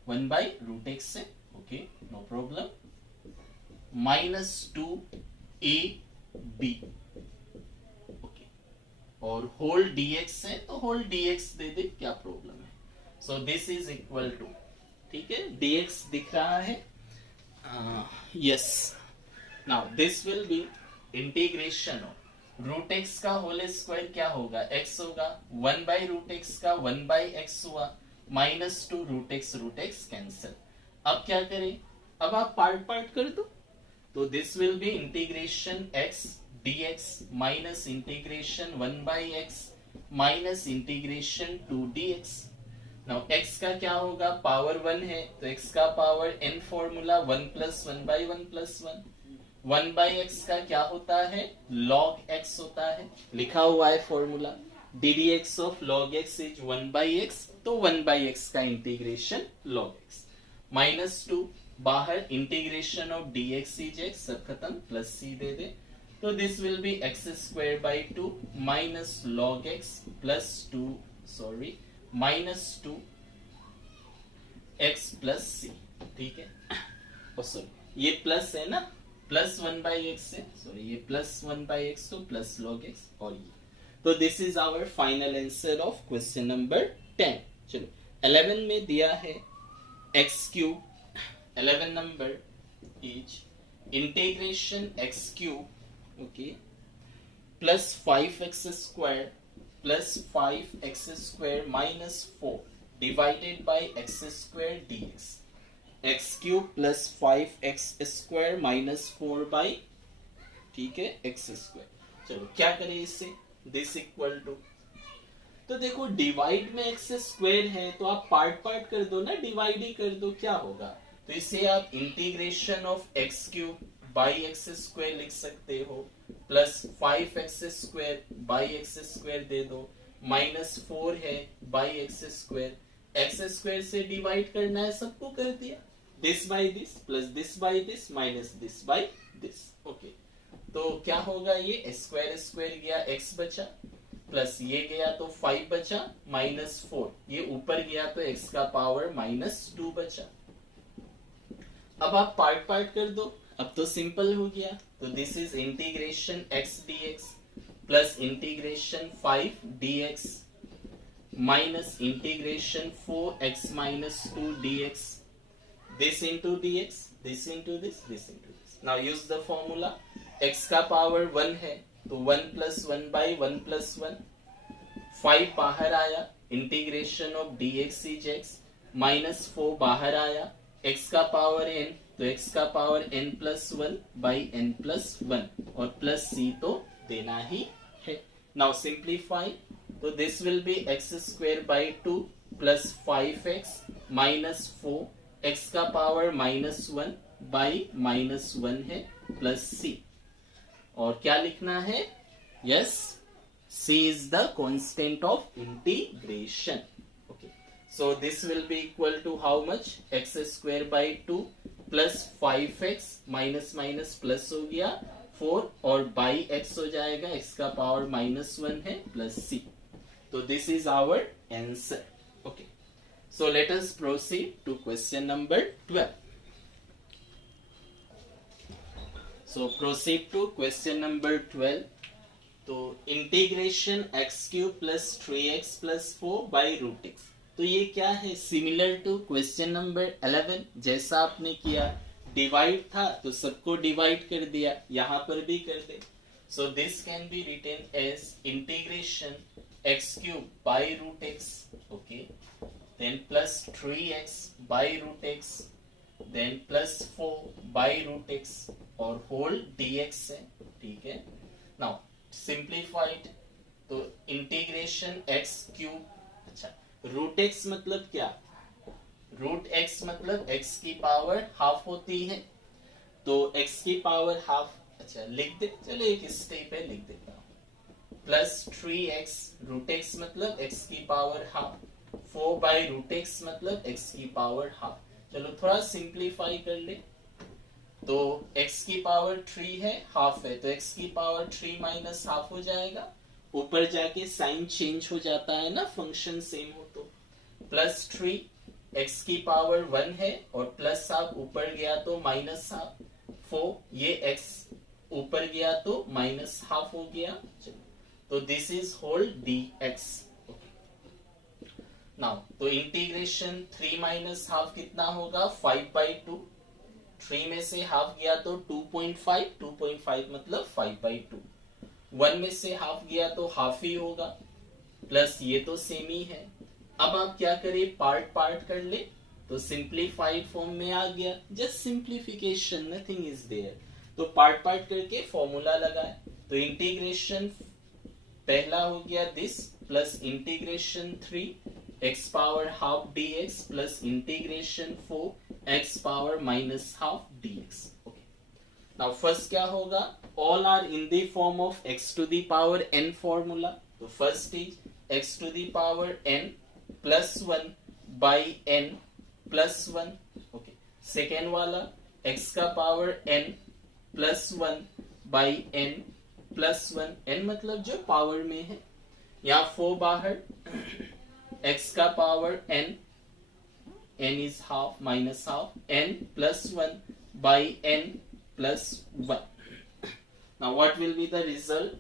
1 बाई रूट एक्स है, okay no problem, minus 2ab, okay, और होल dx है तो होल dx दे दे, क्या प्रॉब्लम है. So this is equal to, ठीक है, dx दिख रहा है, yes. Now this will be integration of root x का होल स्क्वायर क्या होगा, x होगा, 1 बाई रूट एक्स का 1 बाई एक्स हुआ, माइनस 2 रूट एक्स कैंसिल. अब क्या करें, अब आप पार्ट पार्ट कर दो, तो this will be integration x dx minus integration 1 by x minus integration 2 dx. Now x का क्या होगा, पावर 1 है तो x का power n formula 1 plus 1 by 1 plus 1. 1 by x का क्या होता है, log x होता है, लिखा हुआ है formula, ddx of log x is 1 by x, तो 1 बाई एक्स का इंटीग्रेशन log x, माइनस 2 बाहर, integration of dx is x, सब खत्म, प्लस c दे दे. तो this will be x square by 2 minus log x plus 2 sorry -2 x plus c, ठीक है। और सॉरी ये प्लस है ना, प्लस 1/x है, सॉरी ये प्लस 1/x तो प्लस लॉग x, और ये तो this is our final answer of question number 10। चलो 11 में दिया है एक्स क्यूब, 11 नंबर is integration x cube, okay, plus 5x square plus 5x square minus 4 divided by x square dx, x cube plus 5x square minus 4 by, ठीक है, x square. चलो क्या करें इससे, दिस इक्वल टू, तो देखो divide में एक्स स्क्वायर है तो आप पार्ट पार्ट कर दो ना, डिवाइड ही कर दो, क्या होगा, तो इसे आप integration of x cube by x square लिख सकते हो, plus 5x square by x square दे दो, माइनस 4 है बाई एक्स स्क्वायर से डिवाइड करना है, सबको कर दिया, this by this plus this by this minus this by this, okay. तो क्या होगा, ये स्क्वायर स्क्वायर गया, x बचा, प्लस ये गया तो 5 बचा, माइनस 4 ये ऊपर गया तो x का पावर -2 बचा। अब आप पार्ट पार्ट कर दो, अब तो सिंपल हो गया, तो this is integration x dx plus integration 5 dx minus integration 4x minus 2 dx, this into dx, this into this, this into this. Now use the formula, x का पावर 1 है तो 1 प्लस 1 बाई 1 प्लस 1, 5 बाहर आया, integration of dx is x, minus 4 बाहर आया, x का power n तो x का power n plus 1 by n plus 1, और प्लस c तो देना ही है। नाउ सिंप्लीफाई, तो this will be x square by 2 plus 5x minus 4, x का पावर -1 बाई -1 है, प्लस c, और क्या लिखना है, yes, c is the constant of integration, okay, so this will be equal to how much, x square by 2 plus 5x minus minus plus हो गया 4, और by x हो जाएगा, x का पावर -1 है, प्लस c, तो this is our answer, okay, so let us proceed to question number 12. So proceed to question number 12. तो integration x cube plus 3x plus 4 by root x, तो ये क्या है, सिमिलर टू क्वेश्चन नंबर 11, जैसा आपने किया, divide था तो सबको डिवाइड कर दिया, यहां पर भी कर दे, so this can be written as integration x cube by root x, okay, then plus 3x by root x, then plus 4 by root x, और होल dx है, ठीक है। नाउ सिंप्लीफाइड, तो इंटीग्रेशन एक्स क्यूब, अच्छा root x मतलब क्या, root x मतलब x की पावर हाफ होती है, तो x की पावर हाफ, अच्छा लिख दे, चलो एक स्टेप है लिख देता हूं, प्लस 3x, रूट एक्स मतलब x की power half, 4 by root x मतलब x की पावर हाफ, चलो थोड़ा सिंप्लीफाई कर ले, तो x की पावर 3 है, हाफ है, तो x की पावर 3 माइनस हाफ हो जाएगा, ऊपर जाके साइन चेंज हो जाता है ना, फंक्शन सेम हो तो, प्लस 3, x की पावर 1 है, और प्लस हाफ ऊपर गया तो माइनस हाफ, 4 ये x ऊपर गया तो माइनस हाफ हो गया, तो this is whole dx, now तो इंटीग्रेशन 3 माइनस हाफ कितना होगा, 5/2, 3 में से हाफ गया तो 2.5, 2.5 मतलब 5/2, 1 में से हाफ गया तो हाफ ही होगा, प्लस ये तो सेम ही है। अब आप क्या करें, पार्ट पार्ट कर ले, तो सिंप्लीफाइड फॉर्म में आ गया, just simplification, nothing is there, तो पार्ट पार्ट करके फॉर्मूला लगाए, तो इंटीग्रेशन पहला हो गया this plus integration 3 x power half dx plus integration 4 x power minus half dx, okay. Now first क्या होगा, all are in the form of x to the power n formula, तो first is x to the power n plus 1 by n plus 1, okay. Second वाला x का power n plus 1 by n plus 1, n मतलब जो power में है, यहाँ 4 बाहर, x का power n, n is half minus half, n plus 1 by n plus 1. Now what will be the result?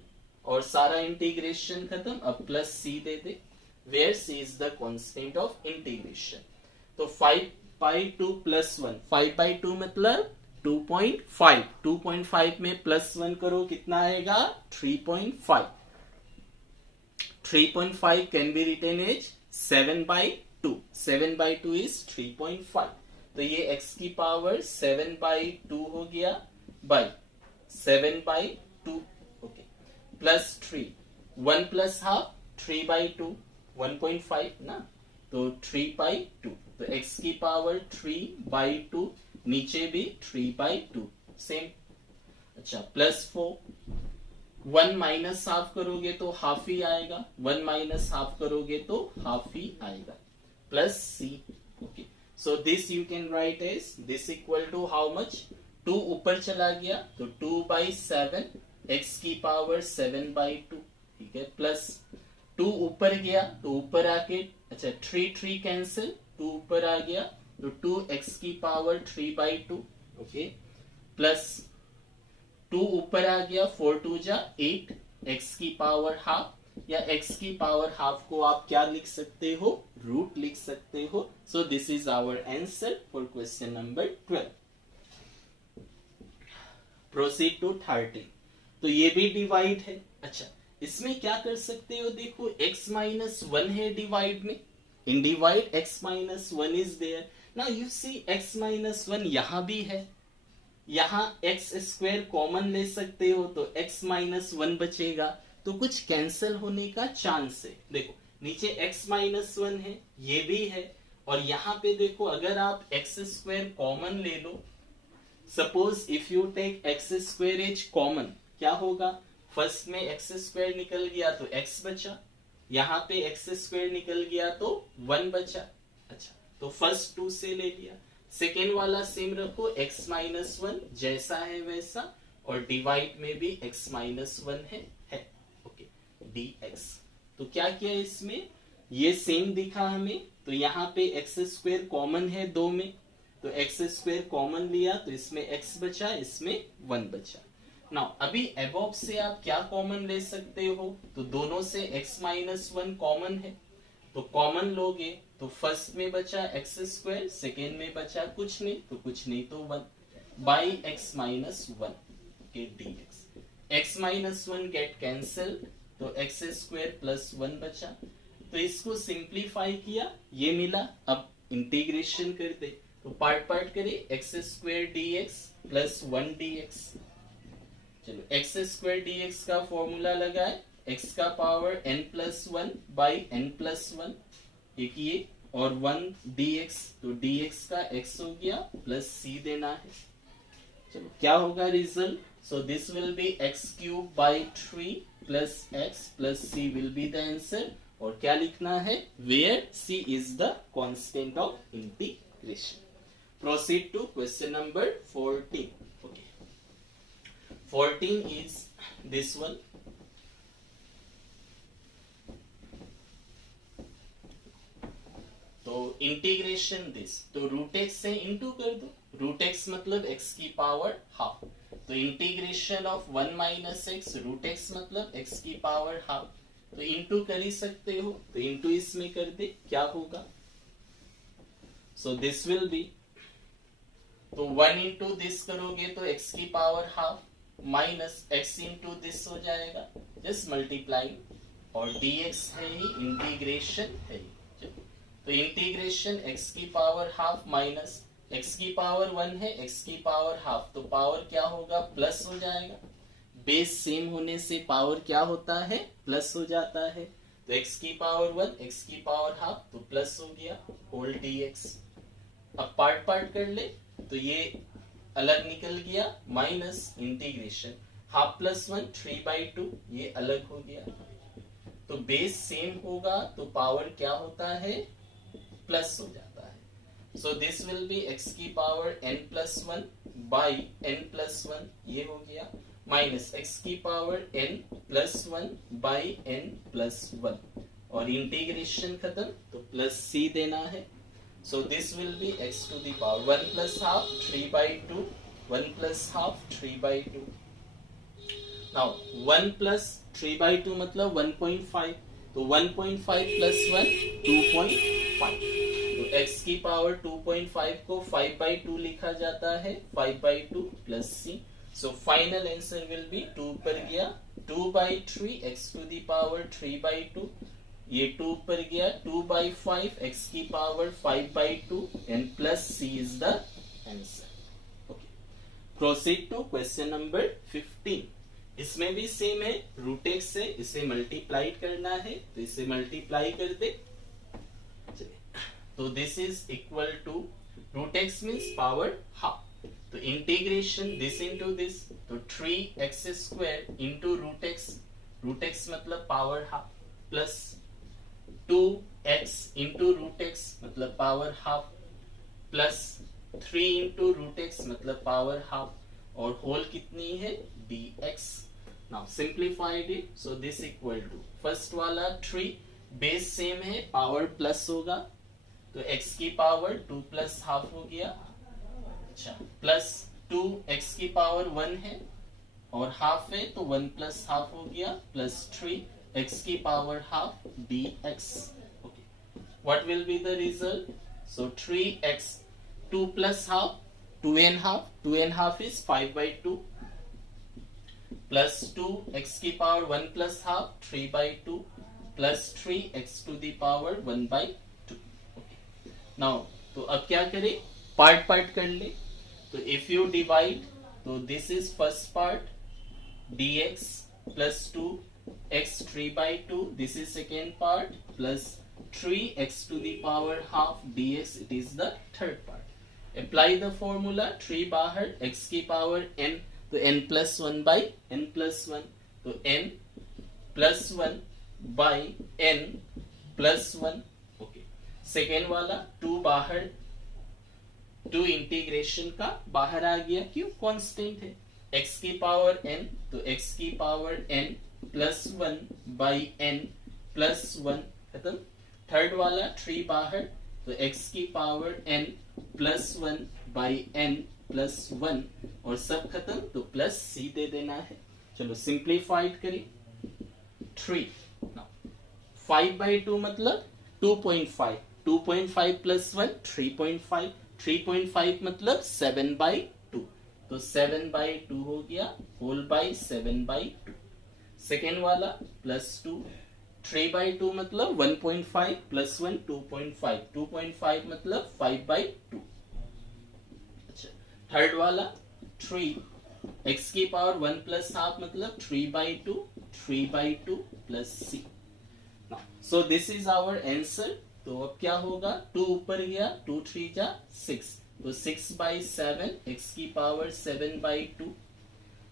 और सारा इंटीग्रेशन खत्म, अब प्लस c दे दे, where c is the constant of integration. तो 5/2 plus 1, 5/2 मतलब 2.5, 2.5 में प्लस 1 करो कितना आएगा 3.5. 3.5 can be written as 7/2. 7/2 is 3.5. तो ये x की पावर 7/2 हो गया by 7/2. Okay, plus 3, 1 plus half 3/2, 1.5 ना, तो 3/2. तो x की पावर 3/2, नीचे भी 3/2 सेम. अच्छा, प्लस 4, 1 माइनस हाफ करोगे तो हाफ ही आएगा, 1 माइनस हाफ करोगे तो हाफ ही आएगा, plus c. Okay, so this you can write as this equal to how much, 2 ऊपर चला गया तो 2/7, x की पावर 7/2. ठीक है, प्लस 2 ऊपर गया तो ऊपर आके, अच्छा 3 कैंसिल, 2 ऊपर आ गया तो 2x की पावर 3/2. ओके, प्लस 2 ऊपर आ गया, 4 2 जा 8, x की पावर हाफ, या x की पावर हाफ को आप क्या लिख सकते हो, रूट लिख सकते हो. So this is our answer for question number 12. Proceed to 13. तो ये भी डिवाइड है. अच्छा, इसमें क्या कर सकते हो, देखो x माइनस 1 है डिवाइड में, in divide x minus 1 is there. Now you see x minus 1 यहां भी है, यहां x स्क्वायर कॉमन ले सकते हो तो x माइनस 1 बचेगा, तो कुछ कैंसिल होने का चांस है. देखो नीचे x माइनस 1 है, ये भी है, और यहां पे देखो अगर आप x स्क्वायर कॉमन ले लो, suppose if you take x square as common, क्या होगा, फर्स्ट में एक्स स्क्वायर निकल गया तो x बचा, यहाँ पे एक्स स्क्वायर निकल गया तो 1 बचा. अच्छा, तो फर्स्ट 2 से ले लिया, सेकेंड वाला सेम रखो, x माइनस 1 जैसा है वैसा, और डिवाइड में भी x माइनस 1 है. Okay, dx. तो क्या किया इसमें, ये सेम दिखा हमें, तो यहाँ पे एक्स स्क्वायर कॉमन है 2 में, तो एक्स स्क्वायर कॉमन लिया तो इसमें x बचा, इसमें 1 बचा. नाउ अभी अबव से आप क्या कॉमन ले सकते हो, तो दोनों से x माइनस 1 कॉमन है, तो कॉमन लोगे तो फर्स्ट में बचा एक्स स्क्वायर, सेकेंड में बचा कुछ नहीं, तो कुछ नहीं तो 1 बाई एक्स माइनस 1 के dx. x minus 1 get cancel, तो एक्स स्क्वायर प्लस 1 बचा, तो इसको सिंप्लीफाई किया, ये मिला. अब इंटीग्रेशन कर दे, तो पार्ट करे, x square dx plus 1 dx. चलो एक्स स्क्वायर dx का फॉर्मूला लगाए, x का power n plus 1 by n plus 1, एक ये, और 1 dx, तो dx का x हो गया, प्लस c देना है. चलो क्या होगा result, so this will be x³ by 3 plus x plus c will be the answer. और क्या लिखना है, where c is the constant of integration. Proceed to question number 14. Okay. 14 is this one. तो इंटीग्रेशन दिस, तो root x से into कर दो, root x मतलब एक्स की पावर हाफ, तो integration of 1 minus x, root x मतलब x की पावर हाफ, तो इंटू कर ही सकते हो, तो इंटू इसमें कर दे, क्या होगा, सो दिस विल बी, तो 1 इंटू दिस करोगे तो x की power half minus x into this हो जाएगा, जस्ट मल्टीप्लाई, और dx है ही, इंटीग्रेशन है ही. तो इंटीग्रेशन x की पावर हाफ माइनस x की पावर 1 है, x की पावर हाफ, तो पावर क्या होगा, प्लस हो जाएगा. बेस सेम होने से पावर क्या होता है, प्लस हो जाता है. तो x की पावर 1, x की पावर हाफ, तो प्लस हो गया होल dx. अब पार्ट कर ले, तो ये अलग निकल गया, माइनस इंटीग्रेशन हाफ प्लस 1 3/2, ये अलग हो गया. तो बेस सेम होगा तो पावर क्या होता है, प्लस हो जाता है. So this will be x की power n plus 1 by n plus 1, ये हो गया, माइनस x की power n plus 1 by n plus 1, और इंटीग्रेशन खत्म तो प्लस सी देना है. So this will be x to the power 1 plus half 3 by 2, 1 plus half 3 by 2. Now 1 plus 3 by 2 मतलब 1.5, तो 1.5 plus 1 2.5. तो x की पावर 2.5 को 5 by 2 लिखा जाता है, 5 by 2 plus c. So final answer will be 2 पर गया 2 by 3 x to the power 3 by 2. ये 2 पर गया 2 by 5 x की power 5 by 2 and plus c is the answer. Okay. Proceed to question number 15. इसमें भी सेम है, रूट एक्स से इसे मल्टीप्लाई करना है तो इसे मल्टीप्लाई कर दे. चलिए तो this is equal to root x means power half, तो इंटीग्रेशन दिस इनटू दिस, तो 3x square into root x मतलब power half plus 2x into root x मतलब power half plus 3 into root x मतलब power half और whole कितनी है dx. Now simplified it, so this equal to first वाला 3 base same है, power plus होगा तो x की पावर 2 प्लस हाफ हो गया. अच्छा प्लस 2 x की पावर 1 है और हाफ है तो 1 प्लस हाफ हो गया प्लस 3 x की power half dx. Okay. What will be the result? So 3x 2 plus half 2 and half is 5 by 2 plus 2 x की power 1 plus half 3 by 2 plus 3 x to the power 1 by 2. Okay. Now तो अब क्या करें, part कर ले. तो if you divide, तो this is first part dx plus 2 x 3 by 2, this is second part plus 3x to the power half dx, it is the third part. Apply the formula, 3 बाहर x की power n तो n plus 1 by n plus 1, तो n plus 1 by n plus 1. okay. second वाला 2 बाहर 2 integration का बाहर आ गया, क्यों कांस्टेंट है, x की पावर n तो x की power n plus 1 by n plus 1 खत्म. थर्ड वाला 3 बाहर तो x की power n plus 1 by n plus 1 और सब खत्म तो प्लस c दे देना है. चलो सिंप्लीफाइड करें 3. 5 बाई 2 मतलब 2.5, 2.5 प्लस 1 3.5, 3.5 मतलब 7 बाई 2 तो 7 बाई 2 हो गया होल बाई 7 बाई 2. सेकेंड वाला प्लस 2 3 बाई 2 मतलब 1.5 प्लस 1 2.5, 2.5 मतलब 5 बाई 2. अच्छा थर्ड वाला 3 x की पावर 1 प्लस हाफ मतलब 3 by 2 plus c. So this is our answer. तो अब क्या होगा, 2 ऊपर गया 2 3 जा 6 तो 6 बाई 7 x की पावर 7 बाई 2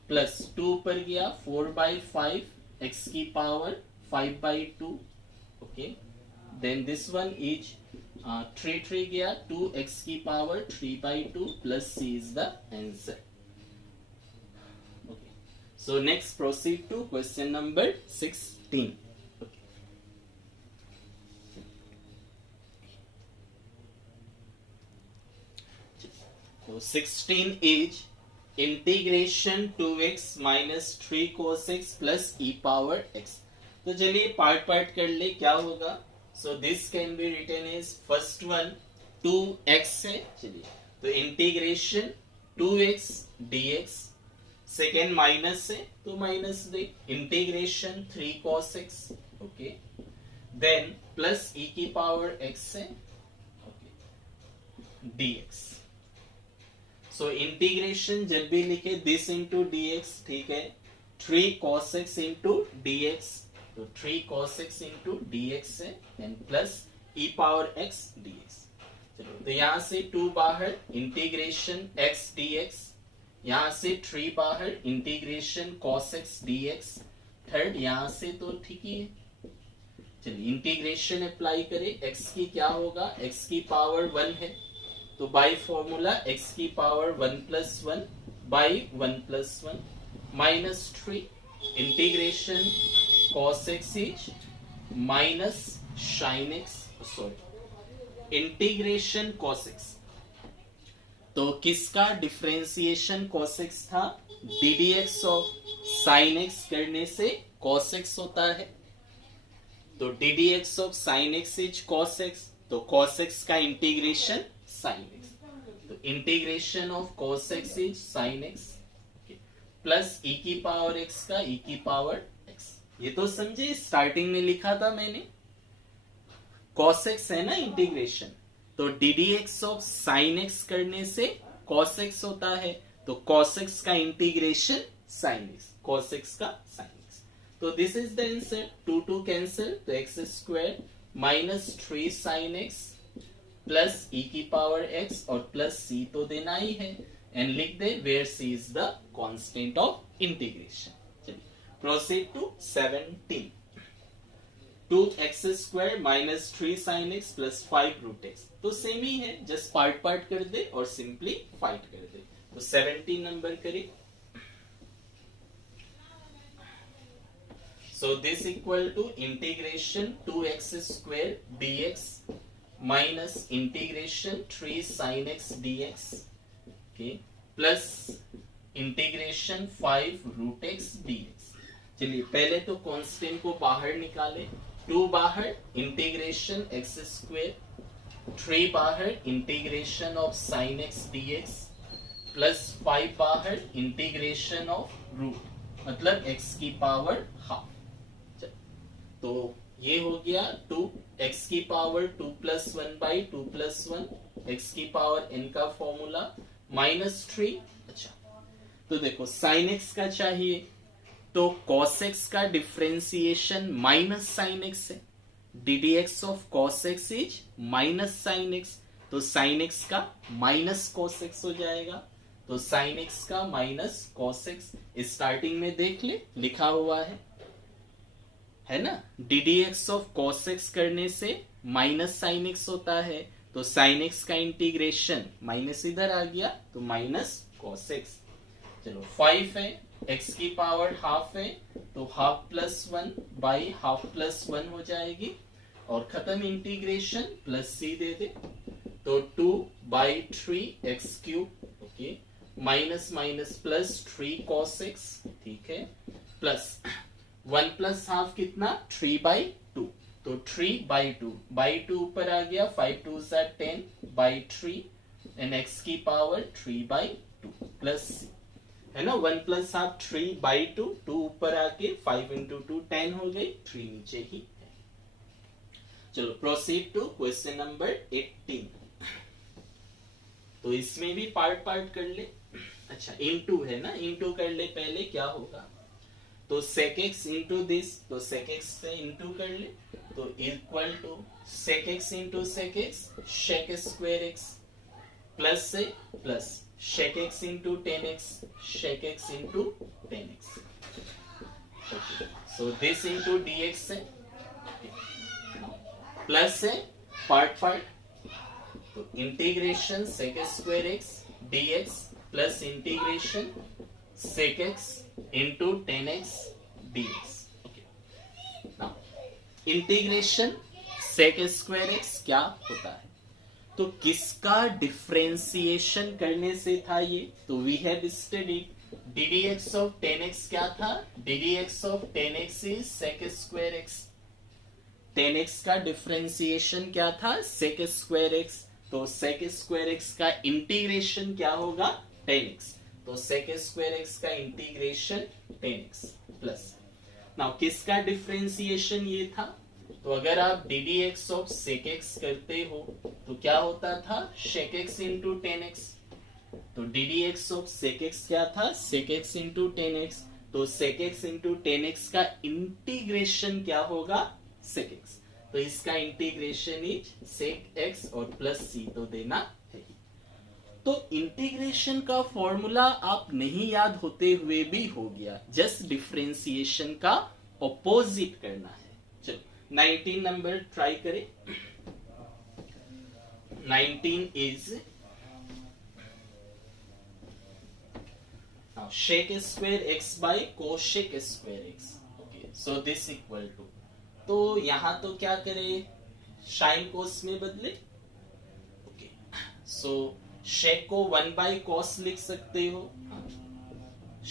प्लस 2 ऊपर गया 4 बाई 5 x की power 5 by 2. Okay then this one is 3 गया 2 x की power 3 by 2 plus c is the answer. Okay so next proceed to question number 16. So 16 is integration 2x minus 3 cos x plus e power x. तो चलिए part कर ले क्या होगा. So this can be written as first one 2x है, चलिए तो integration 2x dx. Second minus है तो माइनस दे integration 3 cos x. Okay then plus e की पावर x है dx. सो इंटीग्रेशन जब भी लिखे दिस इंटू dx, ठीक है 3 cos x इंटू dx, तो 3 cos x इंटू dx है and plus e power x dx. चलो तो यहां से 2 बाहर इंटीग्रेशन x dx, यहां से 3 बाहर integration cos x dx. Third यहां से तो ठीक ही है. चलिए इंटीग्रेशन अप्लाई करें. x की क्या होगा, x की पावर 1 है तो बाई फॉर्मूला x की power 1 plus 1 by 1 plus 1 minus 3 integration cos x is minus sine x, sorry integration cos x. तो किसका डिफरेंशिएशन cos x था? ddx ऑफ sin x करने से cos x होता है। तो ddx of sin x is cos x, तो cos x का इंटीग्रेशन sin x, तो integration of cos x is sin x plus e की पावर x का e की पावर x। ये तो समझे, स्टार्टिंग में लिखा था मैंने, cos x है ना इंटीग्रेशन, तो ddx ऑफ sin x करने से cos x होता है, तो cos x का integration sin x, cos x का sin x। तो this is the answer. 2 cancel, तो x square minus 3 sin x plus e की पावर x और प्लस c तो देना ही है, एंड लिख दे where c is the constant of integration. चलिए proceed to 17। 2x square minus 3 sin x plus 5 root x, तो सेम ही है, जस्ट पार्ट पार्ट कर दे और सिंप्लीफाइड कर दे। तो 17 नंबर करिए। So this equal to integration 2x square dx minus integration 3 sin x dx plus integration 5 root x dx। चलिए पहले तो कांस्टेंट को बाहर निकाले, 2 बाहर इंटीग्रेशन x स्क्वायर, 3 बाहर integration of sin x dx plus 5 बाहर इंटीग्रेशन ऑफ रूट, मतलब x की पावर हाफ। तो ये हो गया 2 x की power 2 plus 1 by 2 plus 1, x की पावर n का फॉर्मूला माइनस 3। अच्छा तो देखो sin x का चाहिए, तो cos x का डिफरेंशिएशन माइनस साइन एक्स है, ddx of cos x is minus sine x, तो sin x का माइनस cos x हो जाएगा, तो sin x का माइनस cos x स्टार्टिंग में देख ले लिखा हुआ है ना, ddx ऑफ cos x करने से माइनस साइन x होता है, तो sin x का इंटीग्रेशन माइनस इधर आ गया, तो माइनस cos x। चलो 5 है, x की पावर हाफ है, तो half plus 1 by half plus 1 हो जाएगी, और खत्म इंटीग्रेशन प्लस c दे दे, तो 2 by 3 x cube, okay, minus minus plus 3 cos x, ठीक है, प्लस 1 प्लस हाफ कितना 3 बाई 2, तो 3 बाई 2 ऊपर आ गया, 5 2 10 बाई 3 एंड x की पावर 3 बाई 2 प्लस c है ना, 1 प्लस हाफ 3 बाई 2, 2 ऊपर आके 5 इंटू 2 10 हो गई, 3 नीचे ही है। चलो प्रोसीड टू क्वेश्चन नंबर 18। तो इसमें भी पार्ट पार्ट कर ले। अच्छा इनटू है ना, इनटू कर ले पहले, क्या होगा, तो sec x इंटू दिस, तो sec x से इंटू कर ले, तो equal to sec x into sec x sec square x plus से plus sec x into 10x sec x into 10x। So this into dx है, plus है part part, तो integration sec square x dx plus integration sec x into 10x dx। Now integration sec square x क्या होता है, तो किसका differentiation करने से था ये, तो we have studied ddx of 10x क्या था, ddx of 10x is sec square x, 10x का डिफरेंशिएशन क्या था sec स्क्वायर x, तो sec स्क्वायर x का इंटीग्रेशन क्या होगा 10x, तो sec स्क्वायर x का इंटीग्रेशन 10x प्लस, नाउ किसका डिफरेंशिएशन ये था, तो अगर आप ddx ऑफ sec x करते हो तो क्या होता था sec x इंटू 10x, तो ddx ऑफ sec x क्या था sec x इंटू 10x, तो sec x इंटू 10x का इंटीग्रेशन क्या होगा sec x, तो इसका इंटीग्रेशन इज sec x और प्लस c तो देना है। तो इंटीग्रेशन का फॉर्मूला आप नहीं याद होते हुए भी हो गया, जस्ट डिफरेंशिएशन का ऑपोजिट करना है। चलो 19 नंबर ट्राई करें। 19 is sec square x by cosec square x, okay, so this equal to तो यहां तो क्या करे, साइन कोस में बदले। ओके, सो शेक को 1/cos लिख सकते हो,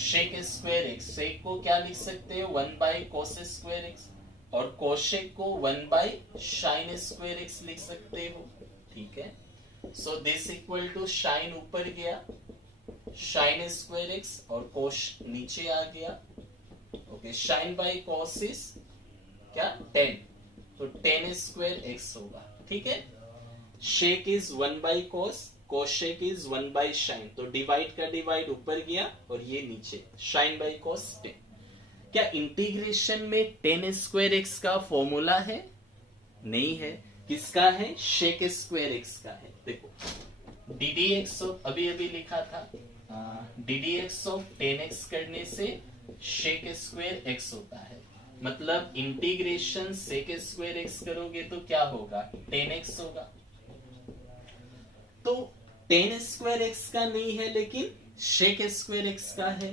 शेक स्क्वायर एक्स, शेक को क्या लिख सकते हो 1/cos स्क्वायर एक्स, और कोशेक को 1/sin स्क्वायर एक्स लिख सकते हो। ठीक है, so this equal to sine ऊपर गया, साइन स्क्वायर एक्स, और कोश नीचे आ गया। Okay, sine by cos is क्या 10, तो 10 स्क्वायर एक्स होगा। ठीक है, shake is 1/cos, cosec is 1/sin, तो डिवाइड का डिवाइड ऊपर गया और ये नीचे sin बाई cos 10। क्या इंटीग्रेशन में 10 स्क्वायर एक्स का फॉर्मूला है? नहीं है। किसका है? शेक स्क्वायर एक्स का है। देखो डी डी एक्स ऑफ, अभी अभी लिखा था, D D x of 10x करने से शेक स्क्वायर एक्स होता है, मतलब इंटीग्रेशन सेक स्क्वायर एक्स करोगे तो क्या होगा 10x होगा। तो 10 स्क्वायर एक्स का नहीं है लेकिन शेक स्क्वायर एक्स का है,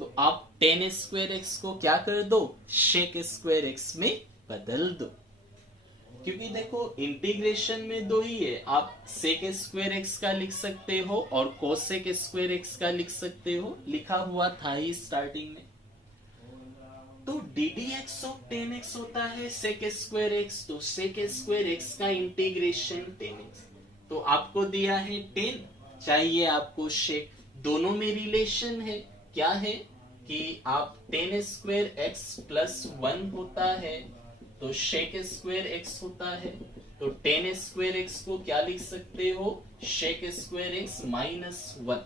तो आप 10 स्क्वायर एक्स को क्या कर दो, शेक स्क्वायर एक्स में बदल दो। क्योंकि देखो इंटीग्रेशन में दो ही है, आप सेक स्क्वायर एक्स का लिख सकते हो और कोसेक स्क्वायर एक्स का लिख सकते हो, लिखा हुआ था ही स्टार्टिंग में। तो D D x of 10x होता है सेक स्क्वायर एक्स, तो सेक स्क्वायर एक्स का इंटीग्रेशन 10x, तो आपको दिया है 10, चाहिए आपको शेक, दोनों में रिलेशन है, क्या है कि आप 10 स्क्वायर एक्स प्लस 1 होता है तो शेक स्क्वायर एक्स होता है, तो 10 स्क्वायर एक्स को क्या लिख सकते हो, शेक स्क्वायर एक्स माइनस 1।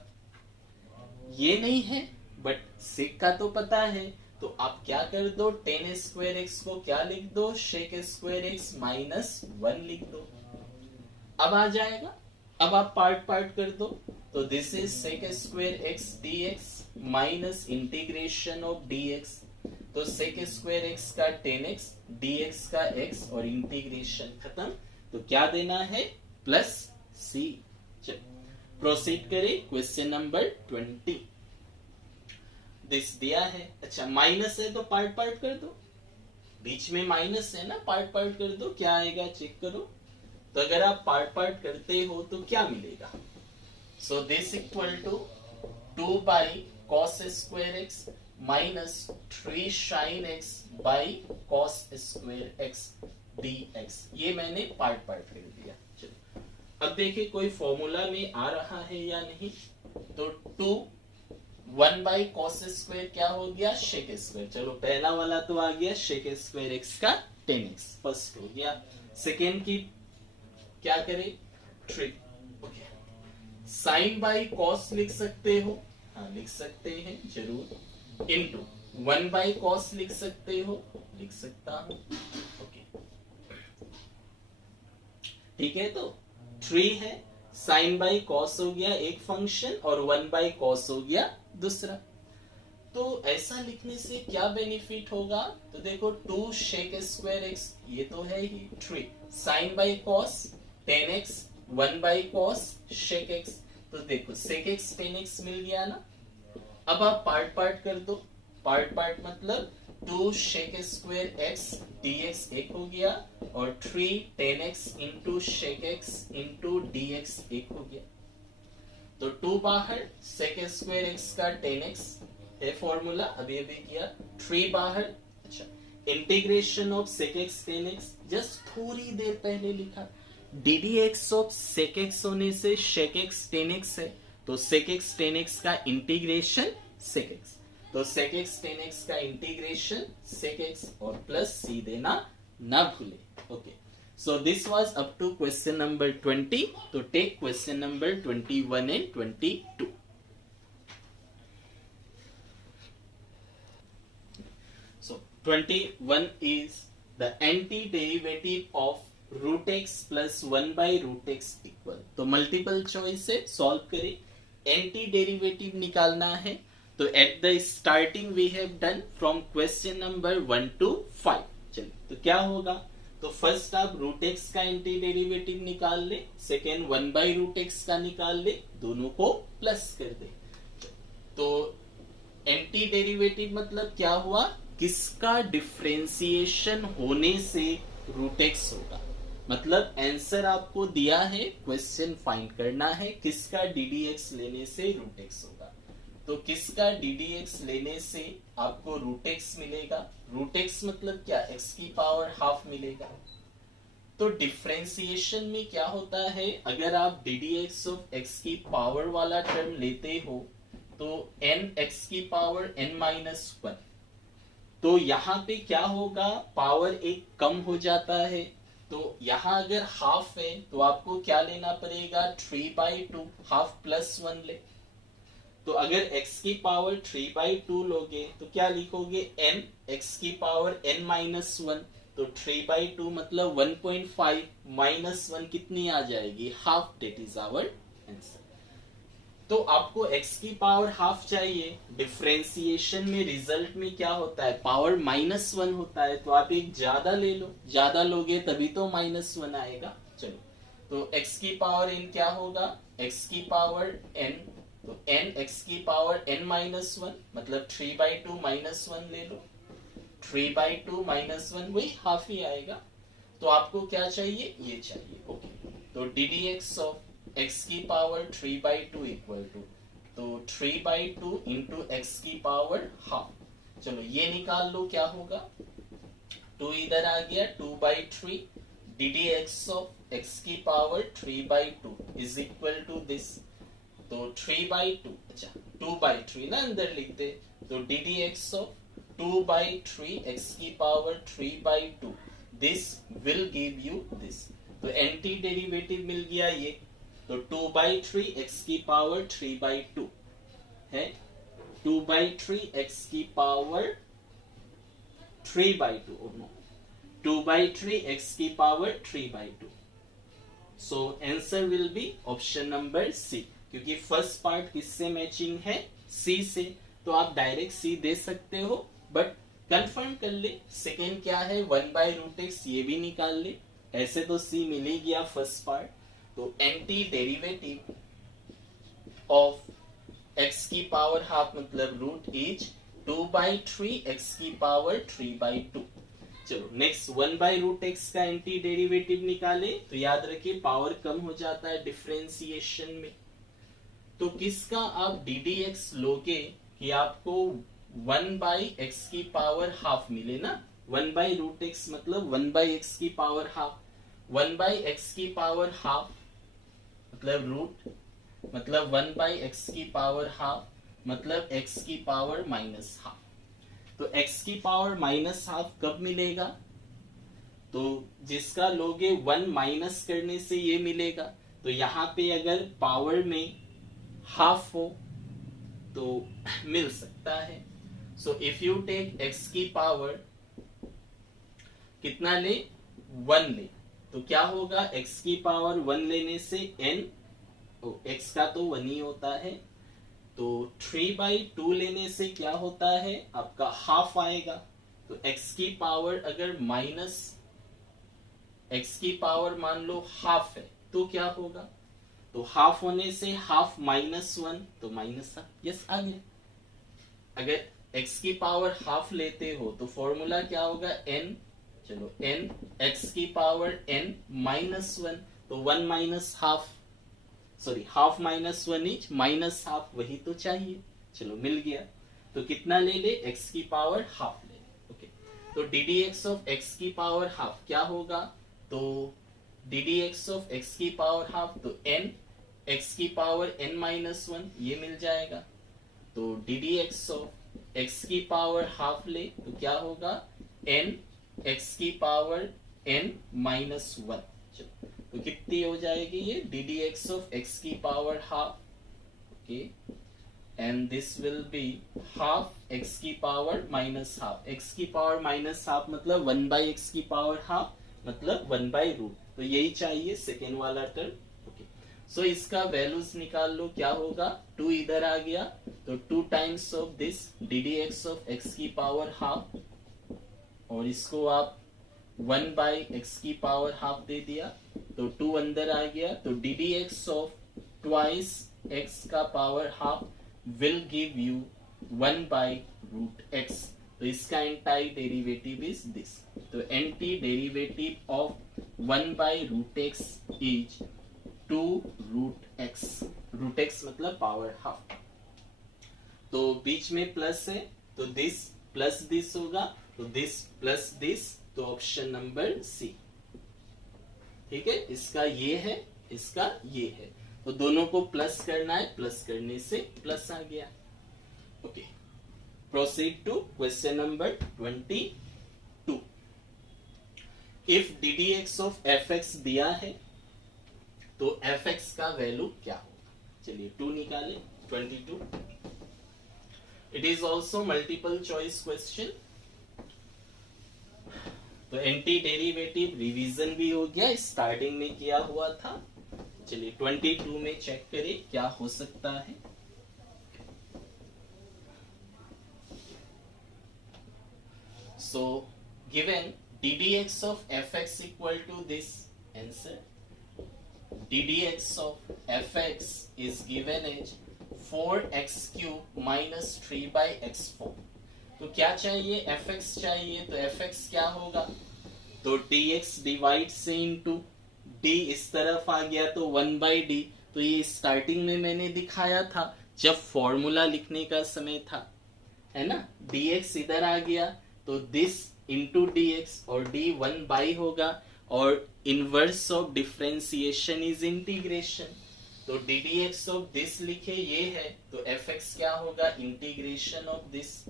ये नहीं है बट सेक का तो पता है, तो आप क्या कर दो 10 स्क्वायर एक्स को क्या लिख दो, शेक स्क्वायर एक्स माइनस 1 लिख दो। अब आ जाएगा, अब आप पार्ट पार्ट कर दो, तो this is sec square x d x minus integration of d x, तो सेक स्क्वायर एक्स का 10x, dx का x और इंटीग्रेशन खत्म, तो क्या देना है प्लस c। चलो प्रोसीड करें, क्वेश्चन नंबर 20। दिस दिया है, अच्छा माइनस है तो पार्ट पार्ट कर दो, बीच में माइनस है ना, पार्ट पार्ट कर दो, क्या आएगा चेक करो। तो अगर आप पार्ट पार्ट करते हो तो क्या मिलेगा, so this equal to 2/cos square x minus 3 sin x by cos square x dx, ये मैंने पार्ट पार्ट कर दिया। चलो अब देखिए कोई फॉर्मूला में आ रहा है या नहीं, तो 1/cos स्क्वायर क्या हो गया, शेक स्क्वायर, चलो पहला वाला तो आ गया शेक स्क्वायर एक्स का 10x, फर्स्ट हो गया। सेकेंड की क्या करें, 3, ओके, साइन बाई कॉस लिख सकते हो, हाँ लिख सकते हैं जरूर, इनटू 1/cos लिख सकते हो, लिख सकता हूं, ओके ठीक है। तो 3 है, साइन बाई कॉस हो गया एक फंक्शन और 1/cos हो गया दूसरा। तो ऐसा लिखने से क्या बेनिफिट होगा, तो देखो 2 शेक स्क्वायर एक्स, ये तो है ही, 3 sine by cos 10x, 1/cos sec x, तो देखो सेक एक्स 10x मिल गया ना। अब आप पार्ट पार्ट कर दो, पार्ट पार्ट मतलब 2 शेक स्क्वायर एक्स dx एक हो गया और 3 10x into shake x into dx एक हो गया, तो 2 बाहर, सेक स्क्वायर एक्स का 10x है फॉर्मूला, अभी अभी किया, 3 बाहर, अच्छा integration of sec x 10x, just थोड़ी देर पहले लिखा, d D x of sec x होने से शेक एक्स 10x है, तो सेक एक्स 10x का इंटीग्रेशन सेक एक्स, तो सेक एक्स 10x का इंटीग्रेशन सेक एक्स और प्लस सी देना ना भूले। Okay, so this was up to question number 20, तो take question number 21 and 22। So 21 is the antiderivative of root x plus 1 by root x equal, तो multiple choice से solve करें, anti derivative निकालना है, तो at the starting we have done from question number 1 to 5। चलिए तो क्या होगा, तो फर्स्ट आप रूट एक्स का एंटी डेरिवेटिव निकाल ले, सेकेंड 1 बाई रूट एक्स का निकाल ले, दोनों को प्लस कर दे। तो एंटी डेरिवेटिव मतलब क्या हुआ, किसका डिफरेंशिएशन होने से रूट एक्स होगा। मतलब आंसर आपको दिया है, क्वेश्चन फाइंड करना है किसका ddx लेने से रूट एक्स होगा। तो किसका ddx लेने से आपको रूट एक्स मिलेगा। रूट एक्स मतलब क्या, x की पावर हाफ मिलेगा। तो डिफरेंशिएशन में क्या होता है, अगर आप ddx ऑफ x की पावर वाला टर्म लेते हो तो n x की पावर n-1, तो यहाँ पे क्या होगा, पावर एक कम हो जाता है। तो यहाँ अगर हाफ है तो आपको क्या लेना पड़ेगा, 3/2, हाफ प्लस 1 ले। तो अगर x की पावर 3/2 लोगे तो क्या लिखोगे, n x की पावर n-1, तो 3/2 मतलब 1.5 माइनस 1 कितनी आ जाएगी, half. That is our answer. तो आपको x की पावर हाफ चाहिए। डिफरेंशिएशन में रिजल्ट में क्या होता है, पावर -1 होता है, तो आप एक ज्यादा ले लो, ज्यादा लोगे तभी तो -1 आएगा। चलो, तो x की पावर n क्या होगा, x की पावर n, तो n x की पावर n-1 मतलब 3/2 -1 ले लो, 3/2 -1 वही हाफ ही आएगा। तो आपको क्या चाहिए, ये चाहिए। ओके, तो ddx ऑफ x की पावर 3/2 इक्वल टू, तो 3/2 इंटू एक्स की पावर हाफ। चलो ये निकाल लो, क्या होगा, 2 इधर आ गया, 2/3 ddx ऑफ x की power 3/2 is equal to this. तो 3/2, अच्छा 2/3 ना अंदर लिख दे, तो ddx ऑफ 2/3 x की power 3/2, this will give you this. तो एंटी डेरिवेटिव मिल गया ये, तो 2/3 x की पावर 3/2 है, 2/3 x की पावर 3/2, 2/3 x की power 3/2। So answer will be option number c, क्योंकि फर्स्ट पार्ट किससे मैचिंग है, सी से। तो आप डायरेक्ट सी दे सकते हो, बट कंफर्म कर ले। सेकेंड क्या है, 1/√x, ये भी निकाल ले। ऐसे तो सी मिल ही गया फर्स्ट पार्ट। तो एंटी डेरिवेटिव ऑफ x की पावर हाफ मतलब रूट इज 2/3 x की पावर 3/2। चलो नेक्स्ट, 1/√x का एंटी डेरिवेटिव निकाले, तो याद रखिए पावर कम हो जाता है डिफरेंशिएशन में। तो किसका आप ddx लोगे कि आपको 1/x की पावर हाफ मिले ना, 1/√x मतलब 1/x की पावर हाफ, 1/x की पावर हाफ मतलब रूट, मतलब 1/x की पावर हाफ मतलब x की पावर -हाफ। तो x की पावर -हाफ कब मिलेगा, तो जिसका लोगे 1 माइनस करने से ये मिलेगा। तो यहाँ पे अगर पावर में हाफ हो तो मिल सकता है। So if you take x की पावर कितना ले, 1 ले, तो क्या होगा, x की पावर 1 लेने से n, x का तो 1 ही होता है, तो 3/2 लेने से क्या होता है, आपका हाफ आएगा। तो x की पावर अगर माइनस, x की पावर मान लो हाफ है, तो क्या होगा, तो हाफ होने से हाफ -1, तो -हाफ, यस आ गया। अगर x की पावर हाफ लेते हो तो फॉर्मूला क्या होगा, n, चलो n x की पावर n-1, तो 1 minus half, sorry half -1 is -half, वही तो चाहिए। चलो मिल गया। तो कितना ले ले, x की पावर हाफ ले ले। ओके, तो ddx ऑफ x की पावर हाफ क्या होगा, तो ddx ऑफ x की पावर हाफ, तो n x की पावर n-1 ये मिल जाएगा। तो ddx ऑफ x की पावर हाफ ले तो क्या होगा, n x की पावर n-1। तो कितनी हो जाएगी ये, ddx ऑफ x की power half, okay, and this will be half x की पावर -हाफ। x की पावर -हाफ मतलब 1/x की पावर हाफ मतलब 1/√। तो यही चाहिए सेकेंड वाला टर्म। ओके, सो इसका वैल्यूज निकाल लो, क्या होगा, 2 इधर आ गया, तो 2 times of this ddx of x की पावर हाफ, और इसको आप 1/x की पावर हाफ दे दिया, तो 2 अंदर आ गया, तो ddx ऑफ ट्वाइस x का power half will give you 1/√x। तो इसका एंटाई डेरिवेटिव इज दिस। तो anti derivative of 1/√x is 2√x। Root x मतलब पावर हाफ। तो बीच में प्लस है तो दिस प्लस दिस होगा, तो दिस प्लस दिस, तो ऑप्शन नंबर सी। ठीक है, इसका ये है, इसका ये है, तो दोनों को प्लस करना है, प्लस करने से प्लस आ गया। Okay, proceed to question number 22। If d D x of f x दिया है तो एफ एक्स का वैल्यू क्या होगा? चलिए 2 निकाले, 22। It is also multiple choice question. तो एंटी डेरिवेटिव रिवीजन भी हो गया, स्टार्टिंग में किया हुआ था। चलिए 22 में चेक करें क्या हो सकता है। सो given d D x of f x equal to this answer. D D x of f x is given as 4x³ minus 3/x4। तो क्या चाहिए? एफ एक्स चाहिए, तो एफ एक्स क्या होगा? तो dx डिवाइड से इंटू d इस तरफ आ गया तो 1/d। तो ये स्टार्टिंग में मैंने दिखाया था जब फॉर्मूला लिखने का समय था, है ना। dx इधर आ गया तो दिस इंटू dx और d 1/, होगा और inverse of differentiation is integration. तो D D x of this लिखे ये है, तो एफ एक्स क्या होगा? इंटीग्रेशन ऑफ दिस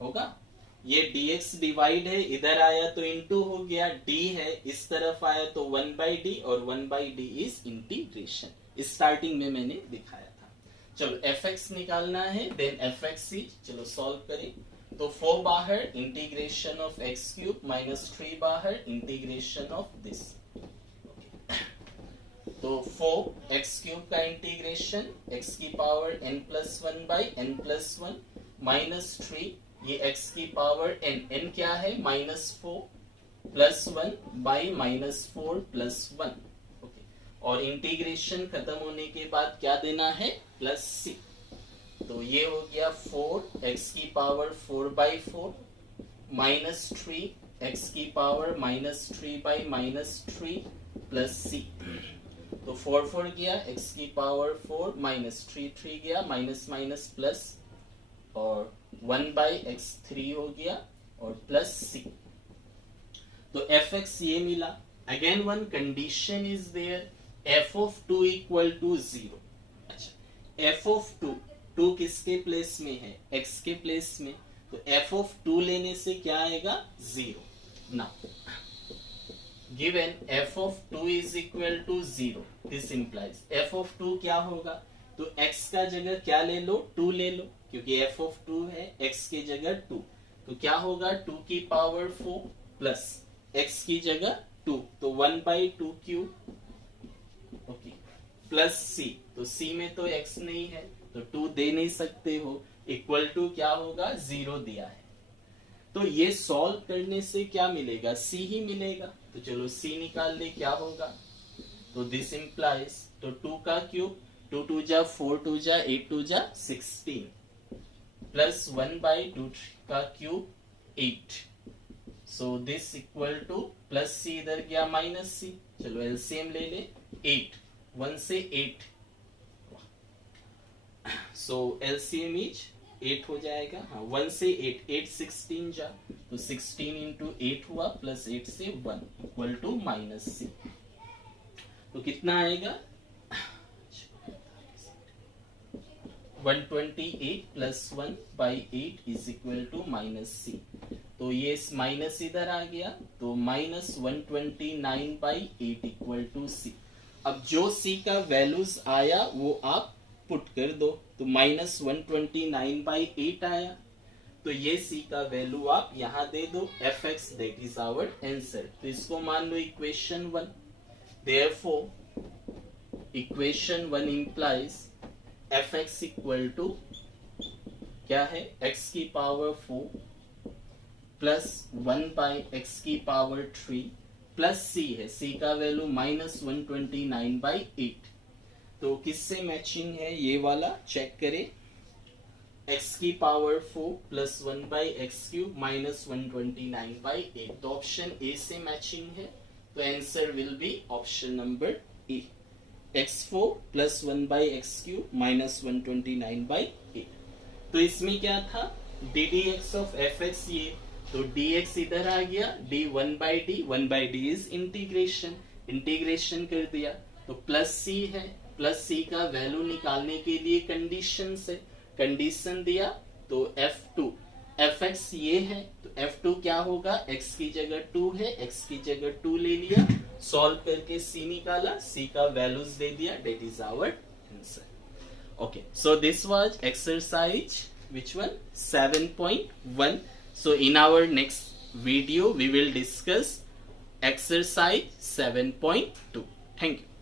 होगा। ये dx डिवाइड है, इधर आया तो इंटू हो गया, d है इस तरफ आया तो 1/d और 1/d इज इंटीग्रेशन। स्टार्टिंग में मैंने दिखाया था। चलो fx निकालना है, देन fx इज, चलो सॉल्व करें। तो 4 बाहर, इंटीग्रेशन ऑफ x³ माइनस 3 बाहर, इंटीग्रेशन ऑफ दिस। तो 4x³ का इंटीग्रेशन x की पावर n+1/n+1 माइनस 3, ये x की पावर n क्या है? -4 +1 बाई -4 +1। ओके, और इंटीग्रेशन खत्म होने के बाद क्या देना है? +c। तो ये हो गया 4x की पावर 4/4 माइनस 3 x की पावर -3/-3 प्लस c। तो 4 गया, x की पावर 4 माइनस 3 गया, माइनस माइनस प्लस, और 1/x3 हो गया और प्लस c। तो fx ये मिला। Again one condition is there, f of 2 equal to 0। अच्छा, f ऑफ 2 किसके प्लेस में है? x के प्लेस में। तो f ऑफ 2 लेने से क्या आएगा? 0। Now given f of 2 is equal to 0, this implies f of 2 क्या होगा? तो x का जगह क्या ले लो? 2 ले लो, क्योंकि f ऑफ 2 है, x की जगह 2। तो क्या होगा? 2 की पावर 4 प्लस x की जगह 2, तो 1/2³ ओके, प्लस c। तो c में तो x नहीं है तो 2 दे नहीं सकते हो, इक्वल टू क्या होगा? 0 दिया है। तो ये सॉल्व करने से क्या मिलेगा? c ही मिलेगा। तो चलो c निकाल ले, क्या होगा? तो दिस इंप्लाइज, तो 2 का क्यूब, 2 2 जा 4 2 जा 8 2 जा 16 प्लस 1/2 का cube 8। So this equal two plus c इधर गया माइनस c। चलो एलसीएम ले ले, 8 1 से 8। सो एलसीएम इज 8 हो जाएगा। हाँ, 1 से 8 16 जा, तो 16 इंटू 8 हुआ, प्लस 8 से 1 इक्वल टू माइनस c। तो कितना आएगा? 128 plus 1/8 is equal to minus c। तो ये माइनस इधर आ गया, तो माइनस 129/8 इक्वल टू c। अब जो c का वैल्यूज आया वो आप पुट कर दो, तो माइनस 129/8 आया, तो ये c का वैल्यू आप यहां दे दो, fx that is our answer. तो इसको मान लो equation 1। Therefore equation 1 implies fx equal to क्या है? x की पावर 4 प्लस 1/x की पावर 3 प्लस c है, c का वैल्यू -129/8। तो किससे मैचिंग है ये वाला चेक करें। x की power 4 plus 1 by x cube minus 129/8, तो ऑप्शन ए से मैचिंग है, तो answer will be option number A, x4 plus 1 by x cube minus 129/8। तो इसमें क्या था, D D x of f x, ये तो dx इधर आ गया, d 1/d is integration, integration कर दिया, तो प्लस c है, प्लस c का वैल्यू निकालने के लिए कंडीशन से कंडीशन दिया, तो f2 fx ये है, तो f2 क्या होगा, x की जगह 2 है, x की जगह 2 ले लिया, सॉल्व करके c निकाला, c का वैल्यूज दे दिया, that is our answer. Okay, so this was exercise which one, 7.1. So in our next video we will discuss exercise 7.2. Thank you.